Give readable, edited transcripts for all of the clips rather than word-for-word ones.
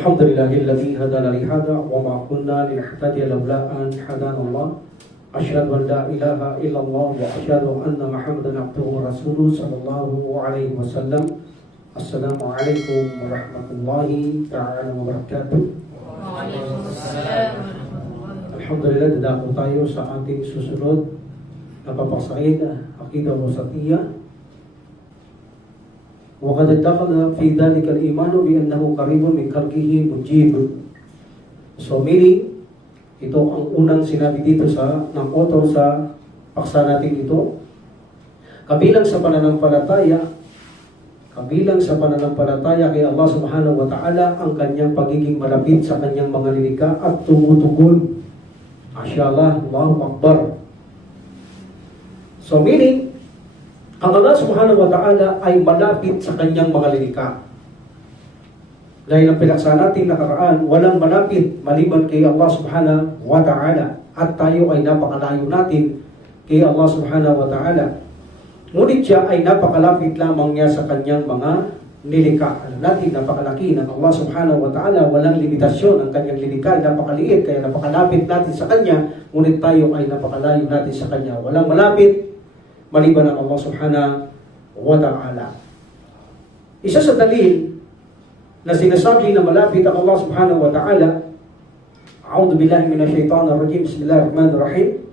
الحمد لله الذي هدانا لهذا وما كنا لنهتدي لولا أن هدانا الله أشهد أن لا إله إلا الله وأشهد أن محمدا عبده ورسوله صلى الله عليه وسلم. السلام عليكم ورحمة الله تعالى وبركاته. Waalaikumsalam. Alhamdulillah, dadako tayo sa ating susunod na papasaid, Aqidah Wasatiyah. وقد دخل في ذلك الإيمان بأنه قريب من خلقه مجيب. So meaning, ito ang unang sinabi dito ng author sa paksa natin ito. Kabilang sa pananampalataya kay Allah subhanahu wa ta'ala ang kanyang pagiging malapit sa kanyang mga lilikha at tumutugon. Masyaallah, Allahu Akbar. So meaning, ang Allah subhanahu wa ta'ala ay malapit sa kanyang mga lilikha. Dahil ang pinaksa natin nakaraan, walang malapit maliban kay Allah subhanahu wa ta'ala. At tayo ay napakalayo natin kay Allah subhanahu wa ta'ala. Ngunit siya ay napakalapit lamang niya sa kanyang mga nilikha. Alam natin, napakalaki ng Allah subhanahu wa ta'ala. Walang limitasyon ang kanyang lilikha. Napakaliit, kaya napakalapit natin sa kanya. Ngunit tayo ay napakalayo natin sa kanya. Walang malapit maliban ng Allah subhanahu wa ta'ala. Isa sa dalil na sinasabi na malapit ang Allah subhanahu wa ta'ala, A'udhu billahi minasyaitanir rajim, Bismillahirrahmanirrahim.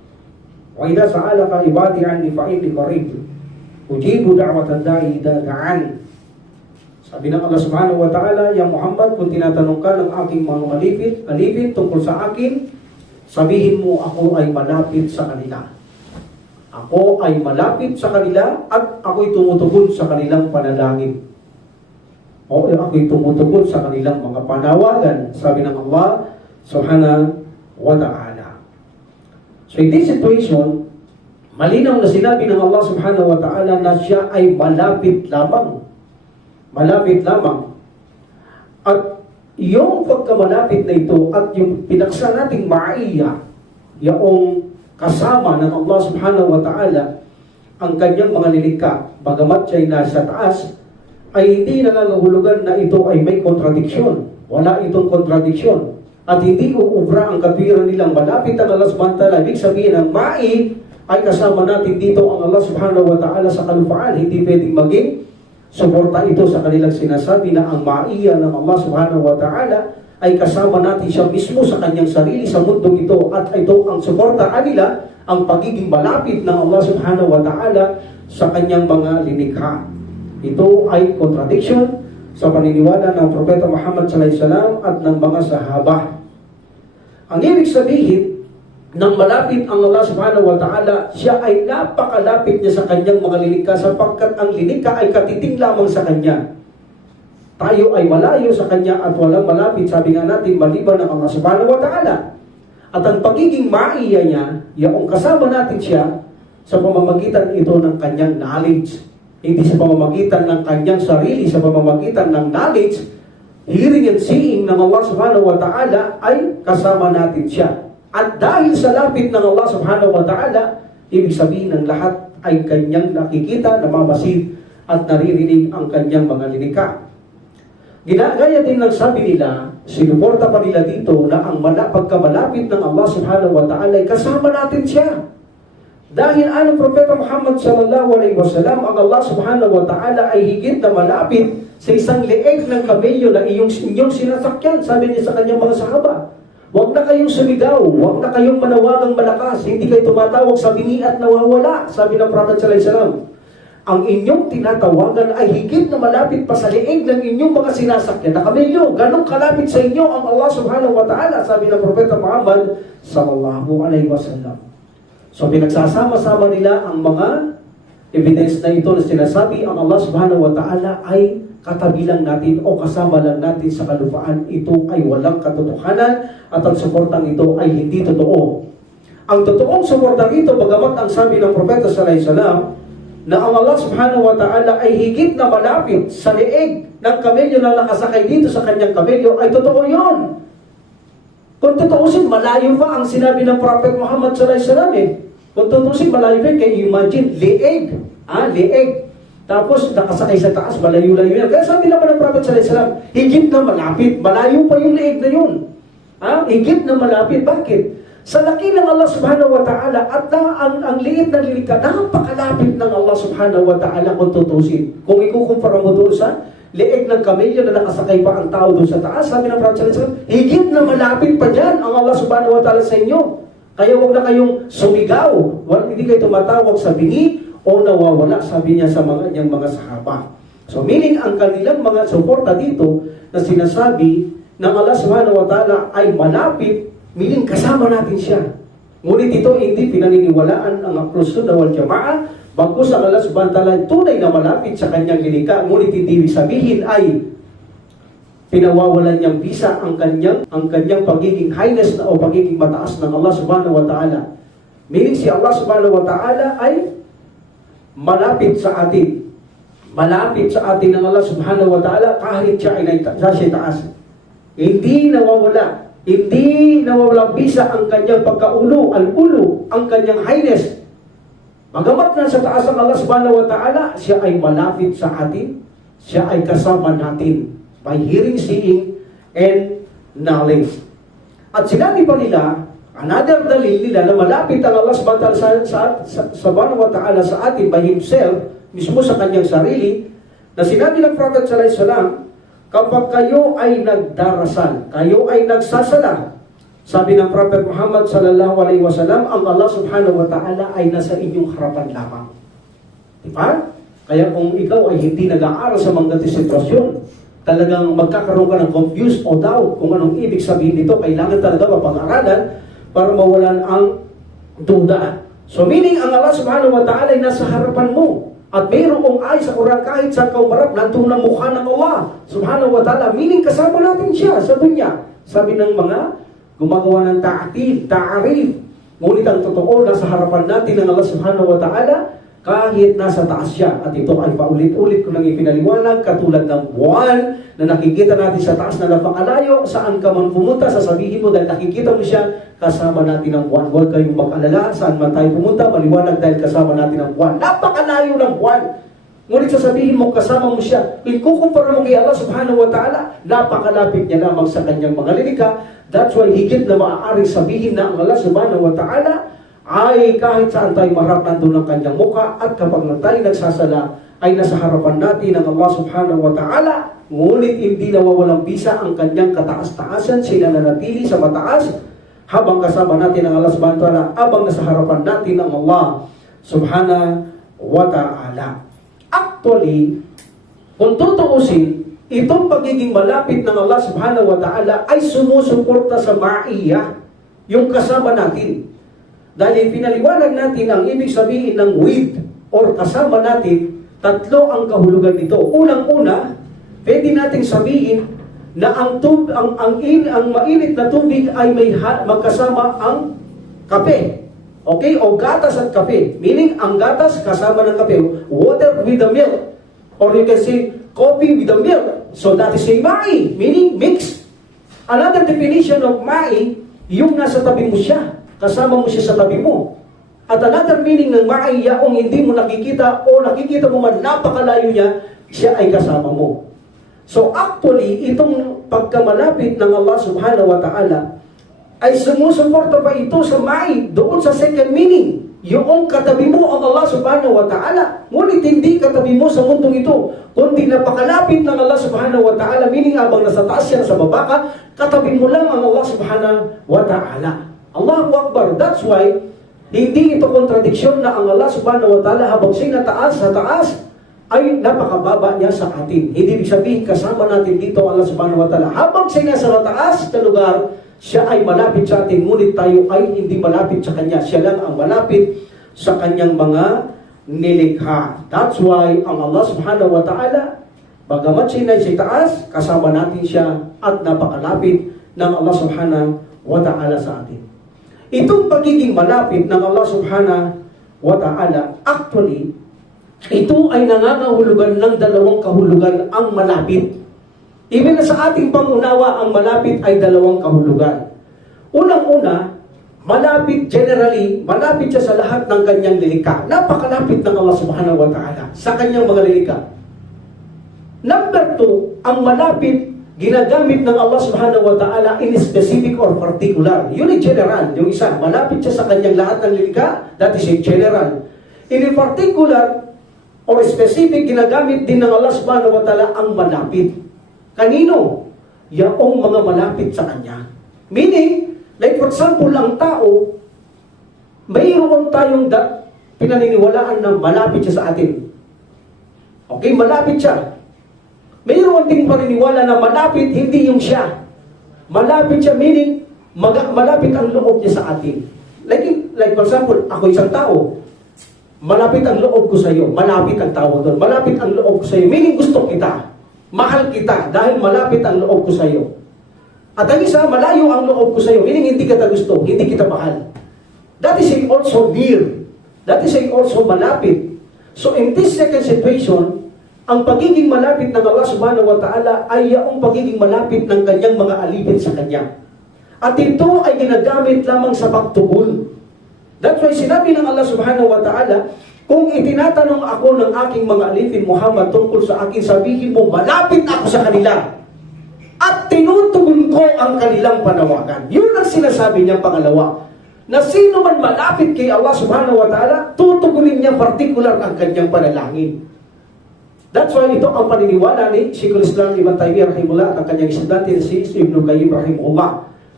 Wa idza sa'alaka ibadi 'anni fa'inni qarib, ujibu da'watad da'i idza da'an. Sabi ng Allah subhanahu wa ta'ala, Ya Muhammad, kung tinatanong ka ng aking mga alipin tungkol sa akin, sabihin mo, ako ay malapit sa kanila. Ako ay malapit sa kanila at ako'y tumutugon sa kanilang panalangin. O ako'y tumutugon sa kanilang mga panawagan, sabi ng Allah subhanahu wa ta'ala. So in this situation, malinaw na sinabi ng Allah subhanahu wa ta'ala na siya ay malapit lamang. Malapit lamang. At yung pagkamalapit na ito at yung pinaksa nating ma'iyya, yung kasama ng Allah subhanahu wa ta'ala ang kanyang mga lilikha, bagamat siya'y nasa taas, ay hindi nangangahulugan na ito ay may kontradiksyon. Wala itong kontradiksyon. At hindi uubra ang katwiran nilang malapit ang Allah subhanahu wa ta'ala. Ibig sabihin ng ma'i ay kasama natin dito ang Allah subhanahu wa ta'ala sa kalupaan. Hindi pwedeng maging suporta ito sa kanilang sinasabi na ang ma'iya ng Allah subhanahu wa ta'ala ay kasama natin siya mismo sa kanyang sarili sa mundong ito, at ito ang suporta kanila, ang pagiging malapit ng Allah subhanahu wa ta'ala sa kanyang mga linikha. Ito ay contradiction sa paniniwala ng Propeta Muhammad sallallahu alaihi wasallam at ng mga sahaba. Ang ibig sabihin ng malapit ang Allah subhanahu wa ta'ala, siya ay napakalapit niya sa kanyang mga linikha sapagkat ang linikha ay katiting lamang sa kanya. Tayo ay malayo sa kanya at walang malapit, sabi nga natin, maliban ng Allah subhanahu wa ta'ala. At ang pagiging maiya niya, yung kasama natin siya sa pamamagitan ito ng kanyang knowledge. Hindi sa pamamagitan ng kanyang sarili, sa pamamagitan ng knowledge, hearing and seeing ng Allah subhanahu wa ta'ala ay kasama natin siya. At dahil sa lapit ng Allah subhanahu wa ta'ala, ibig sabihin ng lahat ay kanyang nakikita, namamasid at naririnig ang kanyang mga linikha. Ginagaya din ng sabi nila, sinuporta pa nila dito na ang pagkamalapit ng Allah subhanahu wa ta'ala ay kasama natin siya. Dahil ang Propeta Muhammad sallallahu alaihi wasallam, ang Allah subhanahu wa ta'ala ay higit na malapit sa isang leeg ng kamelyo na inyong sinasakyan, sabi niya sa kanyang mga sahaba. Huwag na kayong sumigaw, huwag na kayong manawagang malakas, hindi kayo tumatawag sa bingi at nawawala, sabi ng Prophet sallallahu alaihi wasallam. Ang inyong tinatawagan ay higit na malapit pa sa leeg ng inyong mga sinasakyan na kamelyo. Ganong kalapit sa inyo ang Allah subhanahu wa ta'ala, sabi ng Propeta Muhammad sallallahu alaihi wasallam. So pinagsasama-sama nila ang mga evidence na ito na sinasabi ang Allah subhanahu wa ta'ala ay katabi lang natin o kasama lang natin sa kalupaan. Ito ay walang katotohanan at ang suportang ito ay hindi totoo. Ang totoong suportang ito, bagamat ang sabi ng Propeta sallallahu alaihi wasallam na ang Allah subhanahu wa ta'ala ay higit na malapit sa leeg ng kamelyo na nakasakay dito sa kanyang kamelyo, ay totoo yun. Kung tutuusin, malayo pa ang sinabi ng Prophet Muhammad sallallahu alaihi wasallam. Kung tutuusin, malayo pa, kaya imagine, leeg. Leeg. Tapos nakasakay sa taas, malayo-layo yan. Kaya sabi naman ng Prophet sallallahu alaihi wasallam, higit na malapit, malayo pa yung leeg na yun. Higit na malapit. Bakit? Sa laki ng Allah subhanahu wa ta'ala at ang liit na lilikha, napakalapit ng Allah subhanahu wa ta'ala kung tutusin. Kung ikukumpara mo doon sa leeg ng kamelyo na nakasakay pa ang tao doon sa taas, sabi ng Prophet sallallahu alaihi wasallam, higit na malapit pa dyan ang Allah subhanahu wa ta'ala sa inyo. Kaya huwag na kayong sumigaw. Hindi kayo tumatawag sa bingi o nawawala, sabi niya sa niyang mga sahaba. So meaning ang kanilang mga suporta dito na sinasabi ng Allah subhanahu wa ta'ala ay malapit, meaning kasama natin siya. Ngunit ito hindi pinaniniwalaan ang Ahlus Sunnah wal Jamaah, bagkus ang Allah subhanahu wa ta'ala tunay na malapit sa kanyang lilikha, ngunit hindi ibig sabihin ay pinawawalan niyang bisa ang kanyang pagiging highness o pagiging mataas ng Allah subhanahu wa ta'ala. Meaning si Allah subhanahu wa ta'ala ay malapit sa atin. Malapit sa atin ng Allah subhanahu wa ta'ala kahit siya ay taas. Hindi nawawala. Hindi nawawala bisa ang kanyang pagkaulo, al-ulo, ang kanyang highness. Bagamat na sa taas ng Allah subhanahu wa ta'ala, siya ay malapit sa atin. Siya ay kasama natin by hearing, seeing, and knowledge. At sinabi pa nila, another dalil nila na malapit ang Allah subhanahu wa ta'ala sa atin by Himself, mismo sa kanyang sarili, na sinabi ng Prophet sallallahu alaihi wasallam, kapag kayo ay nagdarasal, kayo ay nagsasala, sabi ng Prophet Muhammad sallallahu alaihi wasallam, ang Allah subhanahu wa ta'ala ay nasa inyong harapan lamang. Diba? Kaya kung ikaw ay hindi nag-aaral sa mga sitwasyon, talagang magkakaroon ka ng confused o doubt kung anong ibig sabihin nito, kailangan talaga mapag-aralan para mawalan ang duda. So meaning, ang Allah subhanahu wa ta'ala ay nasa harapan mo. At mayroong ay sa Quran kahit sa kaumarap, nandoon ang mukha ng Allah subhanahu wa ta'ala. Meaning, kasama natin siya sa dunya. Sabi ng mga gumagawa ng ta'arif. Ngunit ang totoo, nasa harapan natin ng Allah subhanahu wa ta'ala, kahit nasa taas siya. At ito ay paulit-ulit ko nang ipinaliwanag, katulad ng buwan na nakikita natin sa taas na napakalayo, saan ka man pumunta, sasabihin mo dahil nakikita mo siya, kasama natin ang buwan. Huwag kayong mag-alala, saan man tayo pumunta, maliwanag dahil kasama natin ang buwan. Napakalayo ng buwan. Ngunit sasabihin mo, kasama mo siya. Ikukumpara mo kay Allah subhanahu wa ta'ala, napakalapit niya lamang sa kanyang mga lilikha. That's why higit na maaari sabihin na ang Allah subhanahu wa ta'ala ay kahit saan tayo marap nandun ang kanyang muka, at kapag tayo nagsasala ay nasa harapan natin ng Allah subhanahu wa ta'ala, ngunit hindi nawawalang bisa ang kanyang kataas-taasan, sinananatili sa mataas habang kasama natin ang Allah subhanahu wa ta'ala, habang nasa harapan natin ang Allah subhanahu wa ta'ala. Actually, kung tutuusin, itong pagiging malapit ng Allah subhanahu wa ta'ala ay sumusuporta sa ma'iyah, yung kasama natin. Dahil pinaliwanag natin ang ibig sabihin ng with or kasama natin, tatlo ang kahulugan nito. Unang-una, pwede nating sabihin na ang mainit na tubig ay may magkasama ang kape. Okay? O gatas at kape. Meaning, ang gatas kasama ng kape. Water with the milk. Or you can say, coffee with the milk. So that is a ma'i. Meaning, mix. Another definition of ma'i, yung nasa tabi mo siya. Kasama mo siya sa tabi mo. At another meaning ng ma'iya, kung hindi mo nakikita o nakikita mo man napakalayo niya, siya ay kasama mo. So actually, itong pagkamalapit ng Allah subhanahu wa ta'ala ay sumusuporta pa ito sa ma'i doon sa second meaning. Yung katabi mo ang Allah subhanahu wa ta'ala, ngunit hindi katabi mo sa mundong ito, kundi napakalapit ng Allah subhanahu wa ta'ala, meaning abang nasa taas siya, sa baba ka, katabi mo lang ang Allah subhanahu wa ta'ala. Allahu Akbar. That's why, hindi ito kontradiksyon na ang Allah subhanahu wa ta'ala habang siya sa taas, ay napakababa niya sa atin. Hindi ibig sabihin kasama natin dito ang Allah subhanahu wa ta'ala. Habang siya sa taas na lugar, siya ay malapit sa atin, ngunit tayo ay hindi malapit sa Kanya. Siya lang ang malapit sa Kanyang mga nilikha. That's why, ang Allah subhanahu wa ta'ala, bagamat siya sa taas, kasama natin siya at napakalapit ng Allah subhanahu wa ta'ala sa atin. Itong pagiging malapit ng Allah subhanahu wa ta'ala, actually, ito ay nangangahulugan ng dalawang kahulugan ang malapit. Even na sa ating pangunawa, ang malapit ay dalawang kahulugan. Unang-una, Malapit generally, malapit siya sa lahat ng kanyang lilikha. Napakalapit ng Allah subhanahu wa ta'ala sa kanyang mga lilikha. Number 2, ang malapit, ginagamit ng Allah subhanahu wa ta'ala in specific or particular. Yun ay general. Yung isa, malapit siya sa kanyang lahat ng lilikha, that is a general. In a particular or specific, ginagamit din ng Allah subhanahu wa ta'ala ang malapit. Kanino? Yaong mga malapit sa kanya. Meaning, like for example, ang tao, mayroon tayong pinaniniwalaan na malapit siya sa atin. Okay, malapit siya. Mayroon ding paniniwala na malapit, hindi yung siya. Malapit siya, meaning, malapit ang loob niya sa atin. Like for example, ako isang tao, malapit ang loob ko sa iyo. Malapit ang tao doon. Malapit ang loob ko sa iyo. Meaning gusto kita. Mahal kita dahil malapit ang loob ko sa iyo. At ang isa, malayo ang loob ko sa iyo. Meaning hindi kita gusto, hindi kita mahal. That is also near. That is also malapit. So in this second situation, ang pagiging malapit ng Allah subhanahu wa ta'ala ay yung pagiging malapit ng kanyang mga alipin sa kanya. At ito ay ginagamit lamang sa pagtugol. That's why sinabi ng Allah subhanahu wa ta'ala, kung itinatanong ako ng aking mga alipin, Muhammad, tungkol sa akin, sabihin mo, malapit ako sa kanila. At tinutugon ko ang kanilang panawagan. Yun ang sinasabi niya pangalawa. Na sino man malapit kay Allah subhanahu wa ta'ala, tutugunin niya particular ang kanyang panalangin. That's why ito ang paniniwala ni Sheikhul Islam Ibn Taymiyyah rahimahullah at ang kanyang estudyante si Ibn Qayyim rahimahullah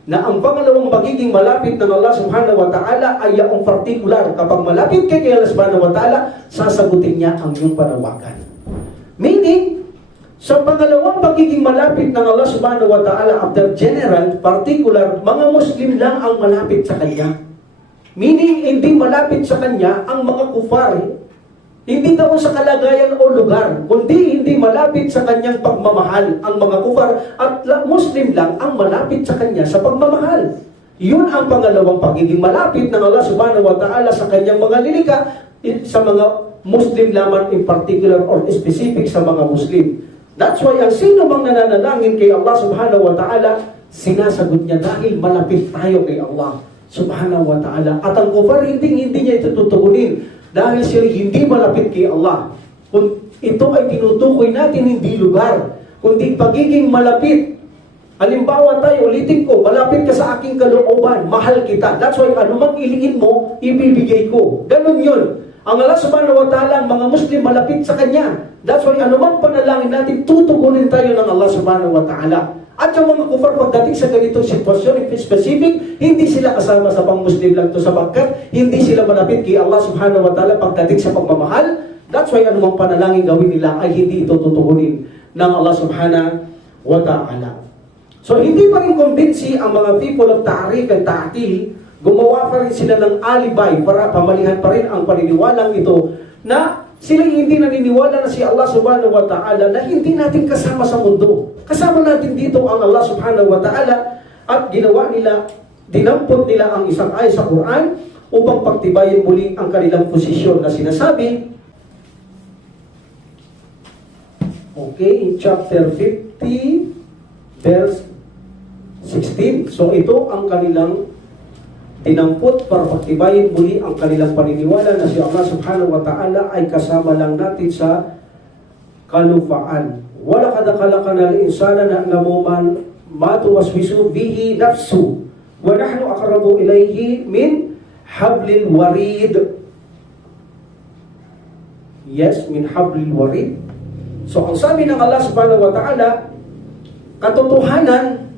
na ang pangalawang magiging malapit ng Allah subhanahu wa ta'ala ay ang particular. Kapag malapit kay Allah subhanahu wa ta'ala, sasagutin niya ang iyong panawagan. Meaning, sa pangalawang pagiging malapit ng Allah subhanahu wa ta'ala after general, particular, mga Muslim lang ang malapit sa Kanya. Meaning, hindi malapit sa Kanya ang mga kufar. Hindi daw sa kalagayan o lugar, kundi hindi malapit sa Kanyang pagmamahal ang mga kufar at Muslim lang ang malapit sa Kanya sa pagmamahal. Yun ang pangalawang pagiging malapit ng Allah subhanahu wa ta'ala sa Kanyang mga lilikha sa mga Muslim lamang in particular or specific sa mga Muslim. That's why ang sino mang nananalangin kay Allah subhanahu wa ta'ala, sinasagot niya dahil malapit tayo kay Allah subhanahu wa ta'ala. At ang kufar hindi niya ito tutugunin dahil sila hindi malapit kay Allah. Kung ito ay tinutukoy natin, hindi lugar, kundi pagiging malapit. Halimbawa tayo, ulitin ko, malapit ka sa aking kalooban, mahal kita. That's why anumang iliin mo, ibibigay ko. Ganun yun. Ang Allah subhanahu wa ta'ala, ang mga Muslim malapit sa Kanya. That's why anumang panalangin natin, tutugunin tayo ng Allah subhanahu wa ta'ala. At yung mga kufar pagdating sa ganitong sitwasyon specific, hindi sila kasama sa pang-Muslim lang to sapagkat hindi sila malapit kay Allah subhanahu wa ta'ala pagdating sa pagmamahal. That's why anumang panalangin gawin nila ay hindi ito tutugunin ng Allah subhanahu wa ta'ala. So hindi pa rin kumbinsi ang mga people of Ta'rif and Ta'til, gumawa pa rin sila ng alibay para pamalihan pa rin ang paniniwalang ito na sila hindi naniniwala na si Allah subhanahu wa ta'ala na hindi natin kasama sa mundo. Kasama natin dito ang Allah subhanahu wa ta'ala at ginawa nila, dinampot nila ang isang ayat sa Quran upang pagtibayin muli ang kanilang posisyon na sinasabi. Okay, in chapter 50, verse 16. So ito ang kanilang dinampot para pagtibayin muli ang kanilang paniniwala na si Allah subhanahu wa ta'ala ay kasama lang natin sa kalufaan. وَلَقَدْ خَلَقْنَا الْإِنسَانَ نَعْلَمُ مَا تُوَسْوِسُ بِهِ نَفْسُهُ وَنَحْنُ أَقْرَبُ إِلَيْهِ مِنْ حَبْلِ الْوَرِيدِ. Yes, min hablil warid. So ang sabi ng Allah subhanahu wa ta'ala, katotohanan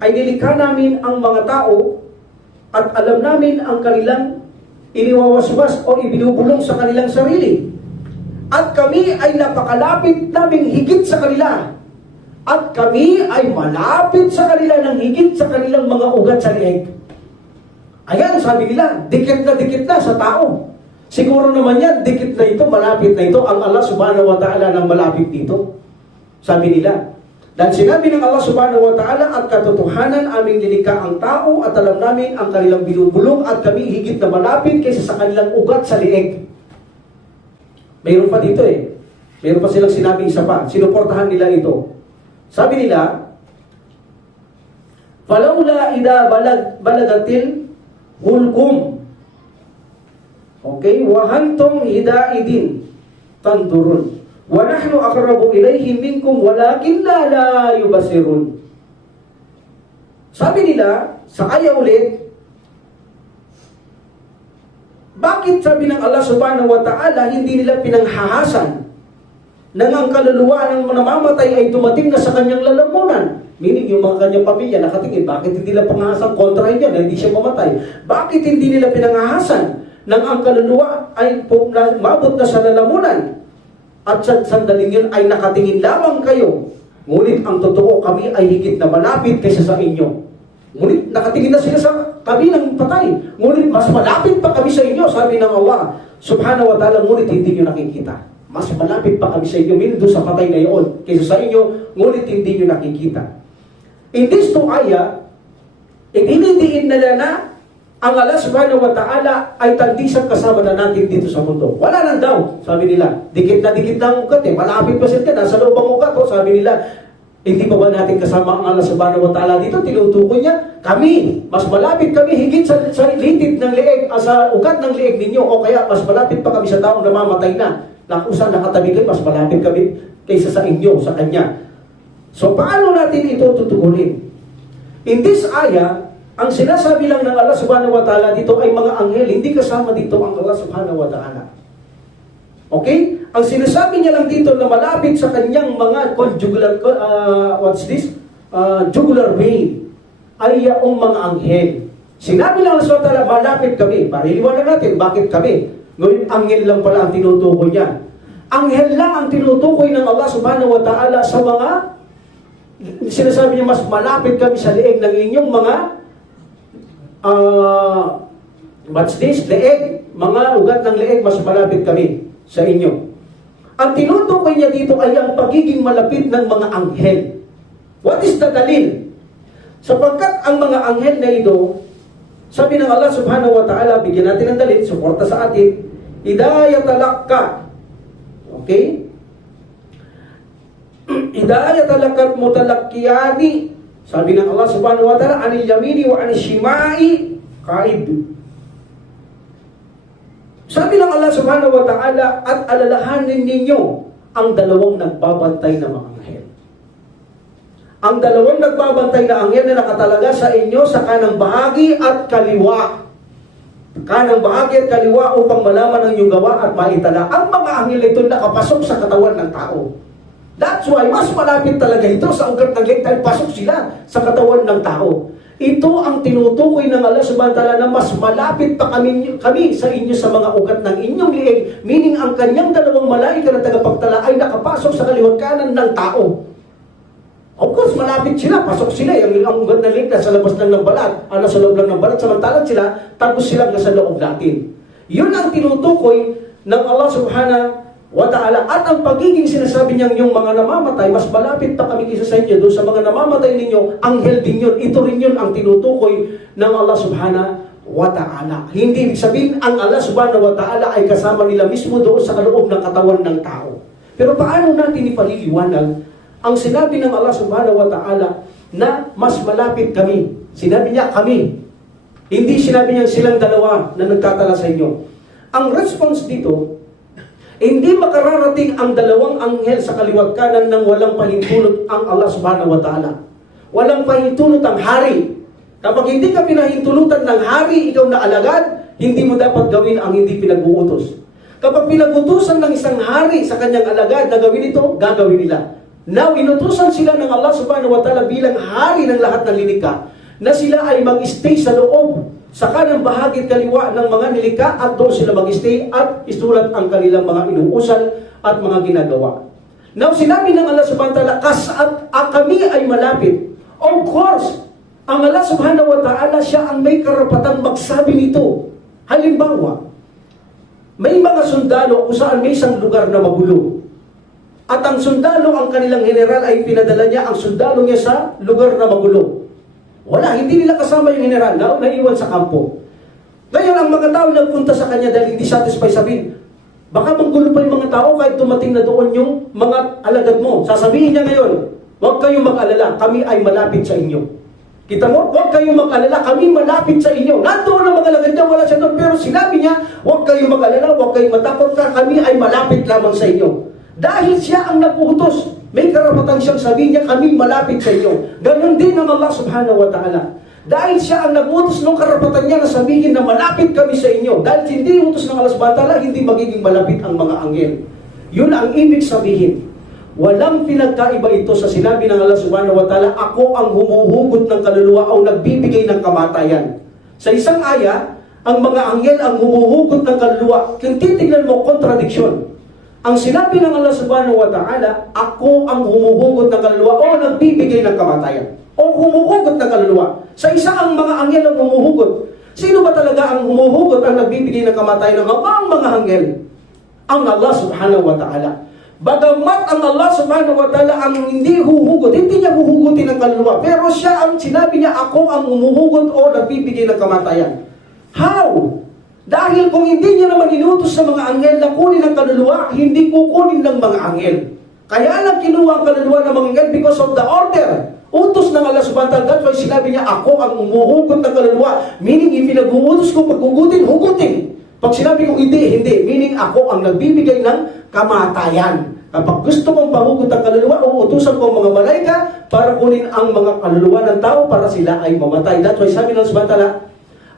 ay nilikha namin ang mga tao at alam namin ang kanilang iniwawaswas o ibinubulong sa kanilang sarili. At kami ay napakalapit naming higit sa kanila. At kami ay malapit sa kanila ng higit sa kanilang mga ugat sa leeg. Ayan, sabi nila, dikit na sa tao. Siguro naman yan, dikit na ito, malapit na ito, ang Allah subhanahu wa ta'ala ng malapit dito. Sabi nila. Dan sinabi ng Allah subhanahu wa ta'ala, at katotohanan aming nilikha ang tao at alam namin ang kanilang binubulong at kami higit na malapit kaysa sa kanilang ugat sa leeg. Mayroon pa dito Mayroon pa silang sinabi isa pa. Sinuportahan nila ito. Sabi nila, فَلَوْلَا إِذَا بَلَغَتِ hulkum. Okay? Wa antum hidaidin tandurun. Wa nahnu aqrabu ilayhi minkum walakin la yubasirun. Sabi nila, sa aya ulit, bakit sabi ng Allah subhanahu wa ta'ala hindi nila pinanghahasan nang ang kaluluwa ng namamatay ay dumating na sa kanyang lalamunan? Meaning yung mga kanyang pamilya nakatingin, bakit hindi nila panghahasan kontra niya na hindi siya mamatay? Bakit hindi nila pinanghahasan nang ang kaluluwa ay maabot na sa lalamunan? At sa sandaling yun ay nakatingin lamang kayo. Ngunit ang totoo, kami ay higit na malapit kaysa sa inyo. Ngunit nakatingin na sila sa kami ng patay. Ngunit mas malapit pa kami sa inyo, sabi ng Allah subhanahu wa ta'ala, ngunit hindi nyo nakikita. Mas malapit pa kami sa inyo, meaning doon sa patay na yun, kaysa sa inyo, ngunit hindi nyo nakikita. In this two ayah, idinidiin nila na ang Allah subhanahu wa ta'ala ay tandisang kasama na natin dito sa mundo. Wala nang daw, sabi nila. Dikit na ang ugat eh. Malapit pa sila, nasa loob ang ugat. Sabi nila, hindi pa ba natin kasama ang Allah subhanahu wa ta'ala dito? Tinutukoy niya, kami, mas malapit kami higit sa litid ng leeg, sa ugat ng leeg ninyo, o kaya mas malapit pa kami sa taong namamatay na. Na kung saan nakatabi kayo, mas malapit kami kaysa sa inyo, sa kanya. So, paano natin ito tutugunin? In this ayah, ang sinasabi lang ng Allah subhanahu wa ta'ala dito ay mga anghel, hindi kasama dito ang Allah subhanahu wa ta'ala. Okay? Ang sinasabi niya lang dito na malapit sa kanyang mga conjugal, jugular vein, ay yung mga anghel. Sinabi lang Allah subhanahu wa ta'ala, malapit kami. Pariliwanag natin, bakit kami? Ngunit anghel lang pala ang tinutukoy niya. Anghel lang ang tinutukoy ng Allah subhanahu wa ta'ala sa mga, sinasabi niya, mas malapit kami sa leeg ng inyong mga leeg, mga ugat ng leeg, mas malapit kami sa inyo. Ang tinutukoy niya dito ay ang pagiging malapit ng mga anghel. What is the dalil? Sapagkat ang mga anghel na ito, sabi ng Allah subhanahu wa ta'ala, bigyan natin ng dalil, suporta sa atin, idayatalakka. Okay? Idayatalakkat mutalakkiyani. Sabi ng Allah subhanahu wa ta'ala, anil yamini wa anil shimai kaid. Sabi ng Allah subhanahu wa ta'ala, at alalahanin ninyo ang dalawang nagbabantay na mga anghel. Ang dalawang nagbabantay na anghel na nakatalaga sa inyo sa kanang bahagi at kaliwa. Kanang bahagi at kaliwa upang malaman ang iyong gawa at maitala. Ang mga anghel ito nakapasok sa katawan ng tao. That's why, mas malapit talaga ito sa ugat ng leeg dahil pasok sila sa katawan ng tao. Ito ang tinutukoy ng Allah subhanahu wa ta'ala na mas malapit pa kami sa inyo sa mga ugat ng inyong leeg, meaning ang kanyang dalawang malaika na tagapagtala ay nakapasok sa kaliwat kanan ng tao. Of course, malapit sila, pasok sila. Ang ugat ng leeg nasa labas lang ng balat, nasa loob lang ng balat, samantalang sila, tapos sila nasa loob natin. Yun ang tinutukoy ng Allah subhanahu wa ta'ala. At ang pagiging sinasabi niyang yung mga namamatay, mas malapit pa kami kaysa sa inyo doon sa mga namamatay ninyo, anghel din yun. Ito rin yun ang tinutukoy ng Allah subhanahu wa ta'ala. Hindi sabihin ang Allah subhanahu wa ta'ala ay kasama nila mismo doon sa kaloob ng katawan ng tao. Pero paano natin ipaliliwanag ang sinabi ng Allah subhanahu wa ta'ala na mas malapit kami? Sinabi niya kami. Hindi sinabi niya silang dalawa na nagtatala sa inyo. Ang response dito, hindi makararating ang dalawang anghel sa kaliwat kanan nang walang pahintulot ang Allah subhanahu wa ta'ala. Walang pahintulot ang hari. Kapag hindi ka pinahintulutan ng hari, ikaw na alagad, hindi mo dapat gawin ang hindi pinag-uutos. Kapag pinag-utusan ng isang hari sa kanyang alagad na gawin ito, gagawin nila. Now, inutusan sila ng Allah subhanahu wa ta'ala bilang hari ng lahat ng lilikha na sila ay mag-stay sa loob sa kanang bahagi kaliwa ng mga nilikha at doon sila mag-stay at isulat ang kanilang mga inuusan at mga ginagawa. Now, sinabi ng Allah subhanahu wa ta'ala, kami ay malapit. Of course, ang Allah subhanahu wa ta'ala, siya ang may karapatang magsabi nito. Halimbawa, may mga sundalo kung saan may isang lugar na magulo. At ang sundalo, ang kanilang general ay pinadala niya ang sundalo niya sa lugar na magulo. Wala, hindi nila kasama yung general, naiwan sa kampo. Ngayon, ang mga tao nagpunta sa kanya dahil hindi satisfied, sabihin, baka manggulo pa yung mga tao kahit dumating na doon yung mga alagad mo. Sasabihin niya ngayon, huwag kayong mag-alala, kami ay malapit sa inyo. Kita mo? Huwag kayong mag-alala, kami malapit sa inyo. Nandoon ang mga Pero sinabi niya, huwag kayong mag-alala, huwag kayong matakot, kami ay malapit lamang sa inyo. Dahil siya ang nag-uutos, may karapatan siyang sabihin niya, kami malapit sa inyo. Ganon din ng Allah subhanahu wa ta'ala. Dahil siya ang nag-uutos ng karapatan niya na sabihin na malapit kami sa inyo. Dahil hindi utos ng Allah subhanahu wa ta'ala, hindi magiging malapit ang mga anghel. Yun ang ibig sabihin. Walang pinagkaiba ito sa sinabi ng Allah subhanahu wa ta'ala, ako ang humuhugot ng kaluluwa o nagbibigay ng kamatayan. Sa isang aya, ang mga anghel ang humuhugot ng kaluluwa. Kung titignan mo, kontradiksyon. Ang sinabi ng Allah subhanahu wa ta'ala, ako ang humuhugot ng kaluluwa o nagbibigay ng kamatayan. O humuhugot ng kaluluwa. Sa isa ang mga anghel ang humuhugot. Sino ba talaga ang humuhugot ang nagbibigay ng kamatayan ng mga anghel? Ang Allah subhanahu wa ta'ala. Bagamat ang Allah subhanahu wa ta'ala ang hindi huhugot, hindi niya huhugutin ng kaluluwa. Pero siya ang sinabi niya, ako ang humuhugot o nagbibigay ng kamatayan. How? Dahil kung hindi niya naman inutos sa mga anghel na kunin ang kaluluwa, hindi kukunin ng mga anghel. Kaya lang kinuha ang kaluluwa ng mga anghel because of the order. Utos ng Allah subhanahu wa ta'ala. That's why sinabi niya, ako ang humuhugot ng kaluluwa. Meaning, ipinag-uutos ko paghugutin, hugutin. Pag sinabi ko hindi. Meaning, ako ang nagbibigay ng kamatayan. Kapag gusto kong pahugot ang kaluluwa, uutusan ko ang mga malaika para kunin ang mga kaluluwa ng tao para sila ay mamatay. That's why sabi ng subhanahu wa ta'ala,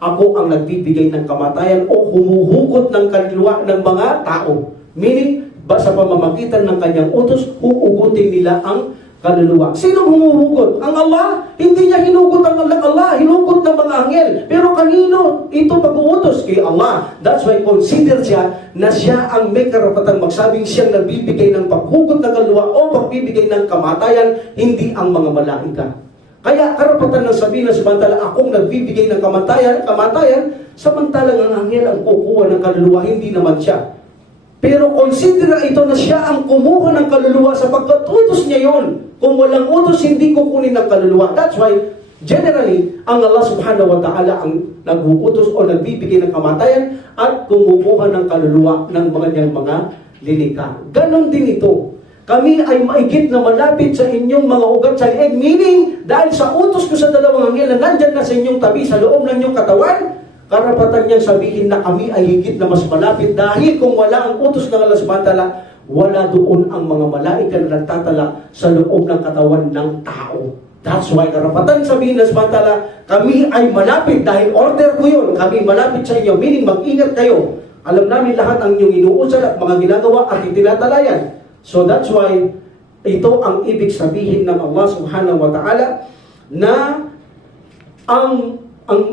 ako ang nagbibigay ng kamatayan o humuhugot ng kaluluwa ng mga tao. Meaning, sa pamamagitan ng kanyang utos, huugutin nila ang kaluluwa. Sino humuhugot? Ang Allah? Hindi niya hinugot ang Allah, hinugot ng mga anghel. Pero kanino ito pag-uutos? Kay Allah. That's why consider siya na siya ang may karapatang magsabing siyang nagbibigay ng paghugot ng kaluluwa o pagbibigay ng kamatayan, hindi ang mga malaika. Kaya karapatan ng sabihin na samantala akong nagbibigay ng kamatayan, samantalang ang anghel ang kukuha ng kaluluwa, hindi naman siya. Pero consider ito na siya ang kumuha ng kaluluwa sapagkat utos niya yon. Kung walang utos, hindi kukunin ng kaluluwa. That's why, generally, ang Allah subhanahu wa ta'ala ang nag-uutos o nagbibigay ng kamatayan at kumukuha ng kaluluwa ng mga lilikha. Ganon din ito. Kami ay maigit na malapit sa inyong mga ugat sa leeg. Meaning, dahil sa utos ko sa dalawang anghel na nandyan na sa inyong tabi, sa loob ng inyong katawan, karapatan niyang sabihin na kami ay higit na mas malapit dahil kung wala ang utos ng Allah subhanahu wa ta'ala, wala doon ang mga malaika na nagtatala sa loob ng katawan ng tao. That's why karapatan sabihin ng subhanahu wa ta'ala, kami ay malapit dahil order ko yun, kami malapit sa inyo, meaning mag-ingat kayo. Alam namin lahat ang inyong inuusal at mga ginagawa at itinatalayan. So that's why ito ang ibig sabihin ng Allah subhanahu wa ta'ala na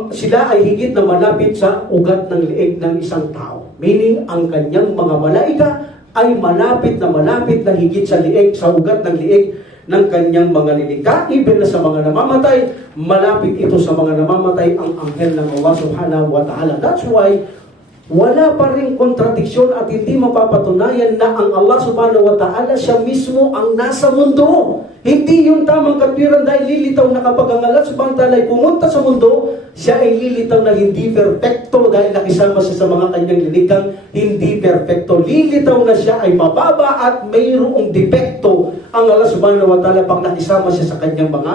sila ay higit na malapit sa ugat ng leeg ng isang tao. Meaning, ang kanyang mga malaika ay malapit na higit sa leeg, sa ugat ng leeg ng kanyang mga lilikha. Even na sa mga namamatay, malapit ito sa mga namamatay ang anghel ng Allah subhanahu wa ta'ala. That's why, wala pa rin kontradiksyon at hindi mapapatunayan na ang Allah subhanahu wa ta'ala siya mismo ang nasa mundo. Hindi yung tamang katwiran dahil lilitaw na kapag ang Allah subhanahu wa ta'ala ay pumunta sa mundo, siya ay lilitaw na hindi perfecto dahil nakisama siya sa mga kanyang lilikhang hindi perfecto. Lilitaw na siya ay mababa at mayroong depekto ang Allah subhanahu wa ta'ala pag nakisama siya sa kanyang mga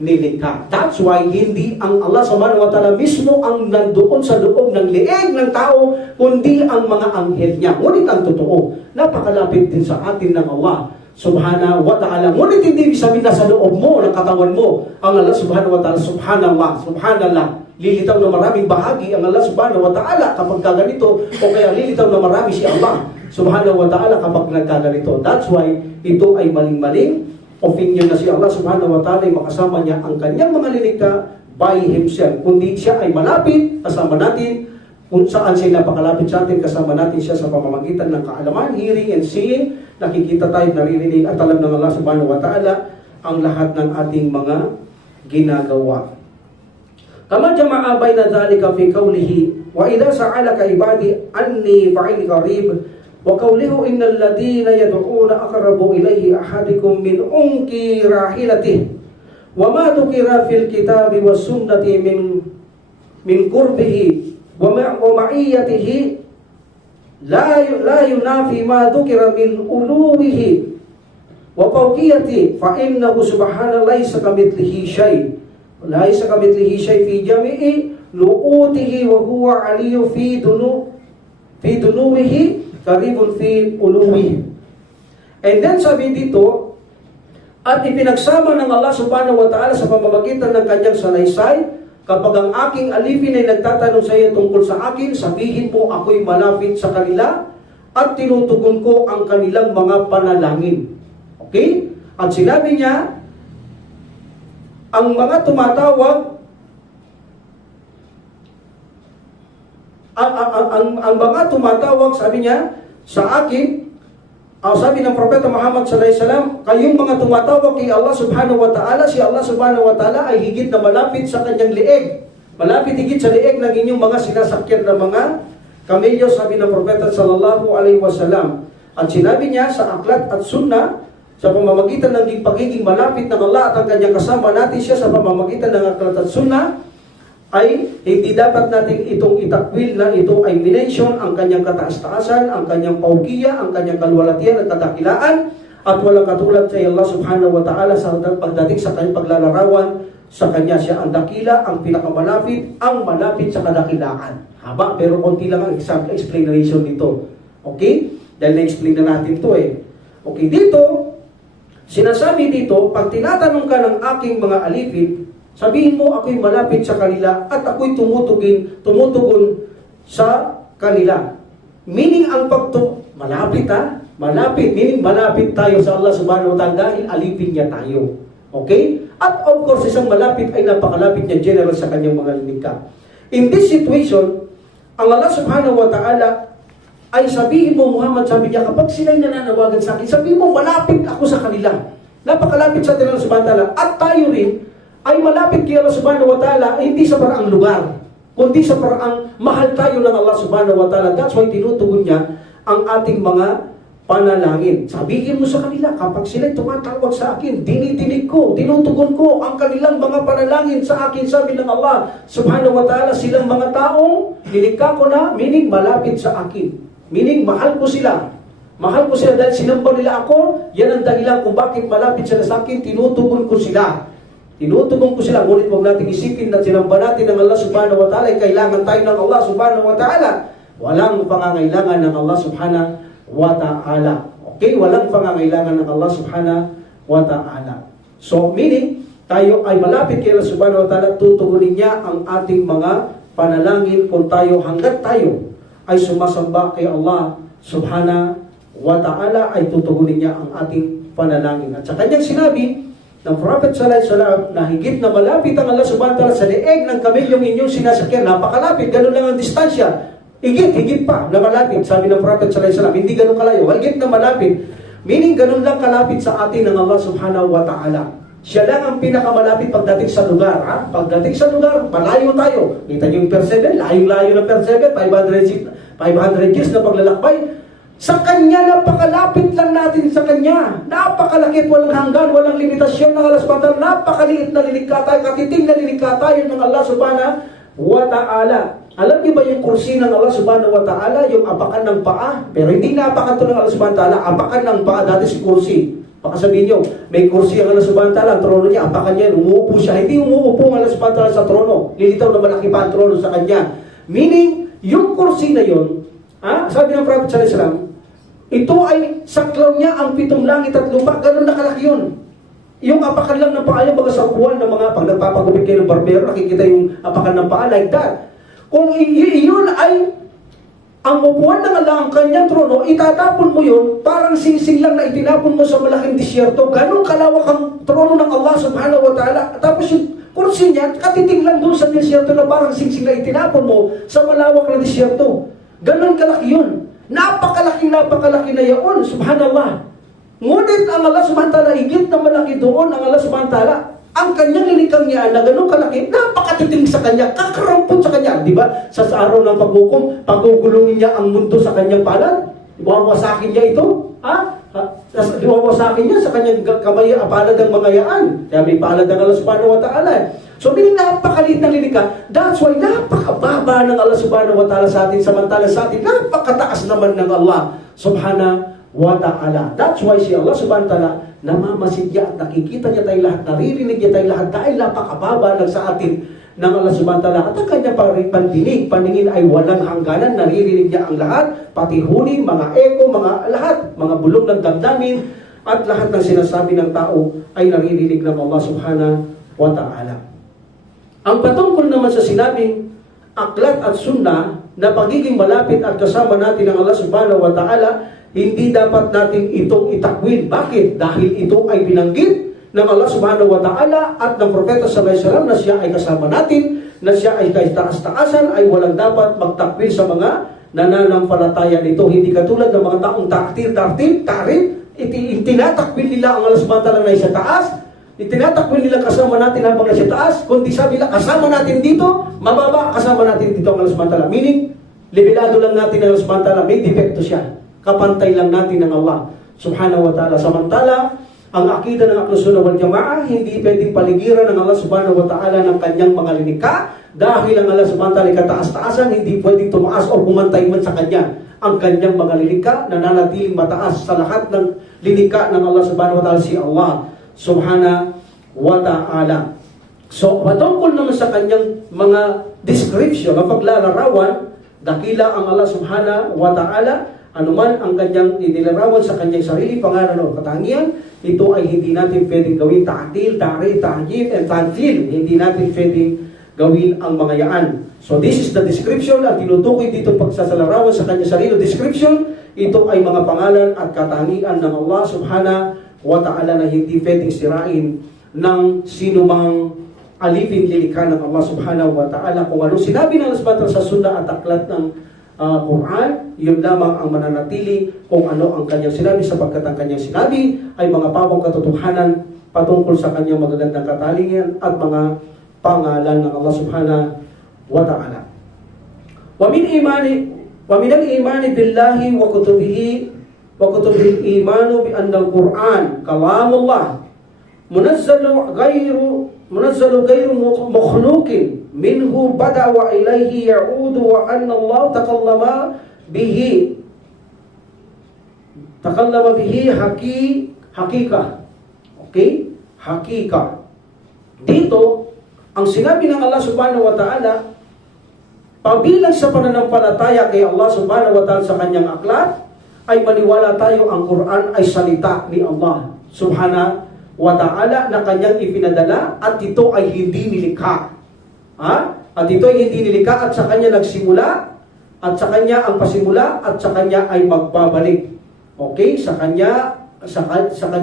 nilikha. That's why hindi ang Allah subhanahu wa ta'ala mismo ang nandoon sa loob ng leeg ng tao, kundi ang mga anghel niya. Ngunit ang totoo, napakalapit din sa atin ng Allah subhanahu wa ta'ala. Ngunit hindi sabihin na sa loob mo, ng katawan mo, ang Allah subhanahu wa ta'ala, subhanallah. Lilitaw na maraming bahagi ang Allah subhanahu wa ta'ala kapag kaganito, o kaya lilitaw na marami si Allah subhanahu wa ta'ala kapag nagkaganito. That's why ito ay maling-maling opinion na si Allah subhanahu wa ta'ala ay makasama niya ang kanyang mga lilikha by himself. Kundi siya ay malapit, kasama natin, kung saan siya napakalapit sa atin, kasama natin siya sa pamamagitan ng kaalaman, hearing and seeing, nakikita tayo, naririnig at alam ng Allah subhanahu wa ta'ala ang lahat ng ating mga ginagawa. Kama jama'a bayna dhalika fi qawlihi wa idha sa'alaka ibadi anni fa'ini qarib wa qawlihu innal ladina yad'una aqrabu ilayhi ahadikum min unki rahilatihi wa ma dhukira fil kitabi was sunnati min qurbihi wa ma'iyatihi la yunafi ma dhukira min uluwihi wa fawqiyati fa innahu subhanahu laysa kamithlihi shay fi jami'i lu'utihi wa huwa aliyu fi dunuwihi karibun fi uluwihi. And then sabi dito, at ipinagsama ng Allah subhanahu wa ta'ala sa pamamagitan ng kanyang salaysay, kapag ang aking alipin ay nagtatanong sa iyo tungkol sa akin, sabihin mo ako'y malapit sa kanila at tinutugon ko ang kanilang mga panalangin. Okay? At sinabi niya, ang mga tumatawag, ang mga tumatawag, sabi niya, sa akin, sabi ng Propeta Muhammad sallallahu alaihi wasallam, kayong mga tumatawag kay Allah subhanahu wa ta'ala, si Allah subhanahu wa ta'ala ay higit na malapit sa kanyang lieg. Malapit higit sa lieg ng inyong mga sinasakyan na mga kamelyo, sabi ng Propeta sallallahu alaihi wasallam. At sinabi niya sa aklat at sunnah, sa pamamagitan ng pagiging malapit ng Allah at ang kanyang kasama natin siya sa pamamagitan ng aklat at sunnah, ay hindi dapat natin itong itakwil na ito ay minention ang kanyang kataas-taasan, ang kanyang paugiya, ang kanyang kalwalatian at kadakilaan, at walang katulad sa Allah subhanahu wa ta'ala sa pagdating sa kanyang paglalarawan sa kanya. Siya ang dakila, ang pinakamalapit, ang malapit sa kadakilaan. Haba, pero konti lang ang explanation dito. Okay? Dahil na-explain na natin ito eh. Okay, dito, sinasabi dito, pag tinatanong ka ng aking mga alipin, sabihin mo ako'y malapit sa kanila at ako'y tumutugon sa kanila. Meaning ang malapit ha? Malapit, meaning malapit tayo sa Allah subhanahu wa ta'ala dahil alipin niya tayo. Okay? At of course, isang malapit ay napakalapit niya general sa kanyang mga linikha. In this situation, ang Allah subhanahu wa ta'ala ay sabihin mo, Muhammad, sabi niya, kapag sila'y nananawagan sa akin, sabihin mo, malapit ako sa kanila. Napakalapit sa Allah subhanahu wa ta'ala. At tayo rin, ay malapit kay Allah subhanahu wa ta'ala, hindi sa paraang lugar, kundi sa paraang mahal tayo ng Allah subhanahu wa ta'ala. That's why tinutugon niya ang ating mga panalangin. Sabihin mo sa kanila, kapag sila'y tumatawag sa akin, dinidinig ko, tinutugon ko ang kanilang mga panalangin sa akin. Sabi ng Allah subhanahu wa ta'ala, silang mga taong nilikha ko na, meaning malapit sa akin. Meaning, mahal ko sila. Mahal ko sila dahil sinamba nila ako. Yan ang dahilan kung bakit malapit sila sa akin, tinutugon ko sila. Tinutugon ko sila, ngunit huwag natin isipin na sinamba natin ng Allah subhanahu wa ta'ala ay kailangan tayo ng Allah subhanahu wa ta'ala. Walang pangangailangan ng Allah subhanahu wa ta'ala. Okay? Walang pangangailangan ng Allah subhanahu wa ta'ala. So, meaning, tayo ay malapit kay Allah subhanahu wa ta'ala, tutugunin niya ang ating mga panalangin kung tayo, hanggat tayo ay sumasamba kay Allah subhanahu wa ta'ala, ay tutugunin niya ang ating panalangin. At sa kanyang sinabi, ng Prophet sallallahu alaihi wasallam na higit na malapit ang Allah subhanahu wa ta'ala sa leeg ng kamelyong inyong sinasakyan. Napakalapit, ganun lang ang distansya. Higit pa na malapit, sabi ng Prophet sallallahu alaihi wasallam. Hindi ganun kalayo, higit na malapit. Meaning ganun lang kalapit sa atin ng Allah subhanahu wa ta'ala. Siya lang ang pinakamalapit pagdating sa lugar. Ha? Pagdating sa lugar, malayo tayo. Kita niyo yung per 7, layong-layo na per 7, 500 years na paglalakbay. Sa Kanya, napakalapit lang natin sa Kanya. Napakalaki at walang hanggan, walang limitasyon ng Allah subhanahu wa ta'ala. Napakaliit na lilikha tayo, katiting na lilikha tayo ng Allah subhanahu wa ta'ala. Alam niyo ba yung kursi ng Allah subhanahu wa ta'ala, yung apakan ng paa? Pero hindi naapakan ito ng Allah subhanahu wa ta'ala, apakan ng paa, dati si kursi. Baka sabihin niyo, may kursi ang Allah subhanahu wa ta'ala, ang trono niya, apakan niya, umuupo siya. Hindi umuupo ang Allah subhanahu wa ta'ala sa trono. Lilitaw na malaki pa ang trono sa Kanya. Meaning, yung kursi na yun, sabi ng Prophet sallallahu alaihi wasallam, ito ay saklaw niya ang 7 langit at lupa. Ganun nakalaki yun. Yung apakan lang ng paa niya, baga sa upuan ng mga, pag nagpapagupit kayo ng barbero, nakikita yung apakan ng paa like that. Kung yun ay ang upuan ng Allah, ang kanyang trono, itatapon mo yun, parang singsing lang na itinapon mo sa malaking disyerto. Ganun kalawak ang trono ng Allah subhanahu wa ta'ala. Tapos yung kursi niya, katiting lang doon sa disyerto na parang singsing na itinapon mo sa malawak na disyerto. Ganun kalaki yun. Napakalaki na yaon, subhanallah. Ngunit ang Allah subhanahu wa ta'ala, higit na malaki doon ang Allah subhanahu wa ta'ala. Ang kanyang lilikhang niya na ganun kalaki, napakatiting sa kanya, kakarampot sa kanya. Di ba? Sa araw ng paghukom, pagugulungin niya ang mundo sa kanyang palad. Iwawasakin niya ito. Iwawasakin niya sa kanyang kamay, palad ang mga yaan. Kaya may palad ang Allah subhanahu wa ta'ala. So, meaning napakaliit ng lilikha. That's why napakababa ng Allah subhanahu wa ta'ala sa atin. Samantala sa atin, napakataas naman ng Allah subhanahu wa ta'ala. That's why si Allah subhanahu wa ta'ala namamasid niya at nakikita niya tayo lahat, naririnig niya tayo lahat dahil napakababa lang sa atin ng Allah subhanahu wa ta'ala. At ang kanyang paningin ay walang hangganan. Naririnig niya ang lahat, pati huni, mga echo, mga lahat, mga bulong ng damdamin, at lahat ng sinasabi ng tao ay naririnig ng Allah subhanahu wa ta'ala. Ang patungkol naman sa sinabing aklat at sunnah na pagiging malapit at kasama natin ng Allah subhanahu wa ta'ala, hindi dapat natin itong itakwil. Bakit? Dahil ito ay binanggit ng Allah subhanahu wa ta'ala at ng Propeta sallallahu alaihi wasallam na siya ay kasama natin, na siya ay taas-taasan, ay walang dapat magtakwil sa mga nananampalataya nito. Hindi katulad ng mga taong tarin, itinatakwil nila ang Allah subhanahu wa ta'ala na isa taas, itinatakwil nila kasama natin habang nasa taas, kundi sabi nila kasama natin dito, mababa, kasama natin dito ang Allah subhanahu wa ta'ala. Meaning, levelado lang natin ang Allah subhanahu wa ta'ala, may depekto siya. Kapantay lang natin ng Allah subhanahu wa ta'ala. Samantala, ang akida ng Ahlus Sunnah wal Jamaah, hindi pwedeng paligiran ng Allah subhanahu wa ta'ala ng kanyang mga linikha, dahil ang Allah subhanahu wa ta'ala kataas-taasan, hindi pwedeng tumaas o pumantay man sa kanya. Ang kanyang mga linikha, nananatiling mataas sa lahat ng linikha ng Allah subhanahu wa ta'ala, si Allah subhanahu wa ta'ala. So, patungkol naman sa kanyang mga description, ang paglalarawan, dakila ang Allah subhanahu wa ta'ala, anuman ang kanyang inilarawan sa kanyang sarili, pangalan o katangian, ito ay hindi natin pwedeng gawin ta'til, ta'rif, ta'jib, and ta'til. Hindi natin pwedeng gawin ang mga yaan. So this is the description at tinutukoy dito pagsasalarawan sa kanyang sarili. Description, ito ay mga pangalan at katangian ng Allah subhanahu wa ta'ala na hindi pwedeng sirain ng sinumang alipin lilikha ng Allah subhanahu wa ta'ala. Kung ano sinabi ng Allah subhanahu wa ta'ala sa sunnah at aklat ng Quran, yun lamang ang mananatili kung ano ang kanyang sinabi, sapagkat ang kanyang sinabi ay mga pawang katotohanan patungkol sa kanyang magagandang katalingin at mga pangalan ng Allah subhanahu wa ta'ala. Wa min al-imani billahi wa kutubihi al-imanu bi anna al-Quran kalamullah munazzalu ghayru makhluqin minhu bada wa ilayhi ya'udu wa anna Allah takallama bihi hakika. Okay? Hakika. Dito, ang sinabi ng Allah subhanahu wa ta'ala, pabilang sa pananampalataya kay Allah subhanahu wa ta'ala sa kanyang aklat, ay maniwala tayo ang Quran ay salita ni Allah subhanahu wa ta'ala na kanyang ipinadala, at ito ay hindi nilikha. At ito ay hindi nilikha, at sa kanya nagsimula, at sa kanya ang pasimula, at sa kanya ay magbabalik. Okay?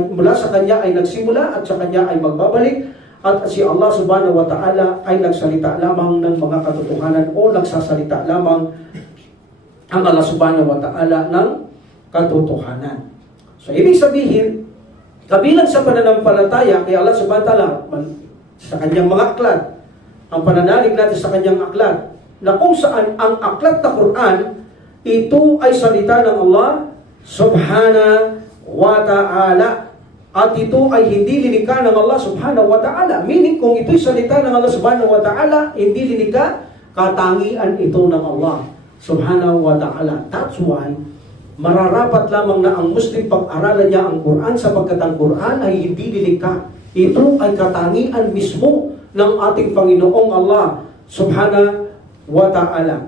Mula sa kanya ay nagsimula, at sa kanya ay magbabalik, at si Allah subhanahu wa ta'ala ay nagsalita lamang ng mga katotohanan, o nagsasalita lamang ang Allah subhanahu wa ta'ala ng katotohanan. So, ibig sabihin, kabilang sa pananampalataya kay Allah subhanahu wa ta'ala sa kanyang mga aklat, ang pananalig natin sa kanyang aklat, na kung saan ang aklat na Quran, ito ay salita ng Allah subhanahu wa ta'ala, at ito ay hindi linikha ng Allah subhanahu wa ta'ala. Meaning, kung ito'y salita ng Allah subhanahu wa ta'ala, hindi linikha, katangian ito ng Allah subhanahu wa ta'ala. That's why, mararapat lamang na ang Muslim pag-aralan niya ang Quran, sapagkat ang Quran ay hindi lilikha. Ito ay katangian mismo ng ating Panginoong Allah subhanahu wa ta'ala.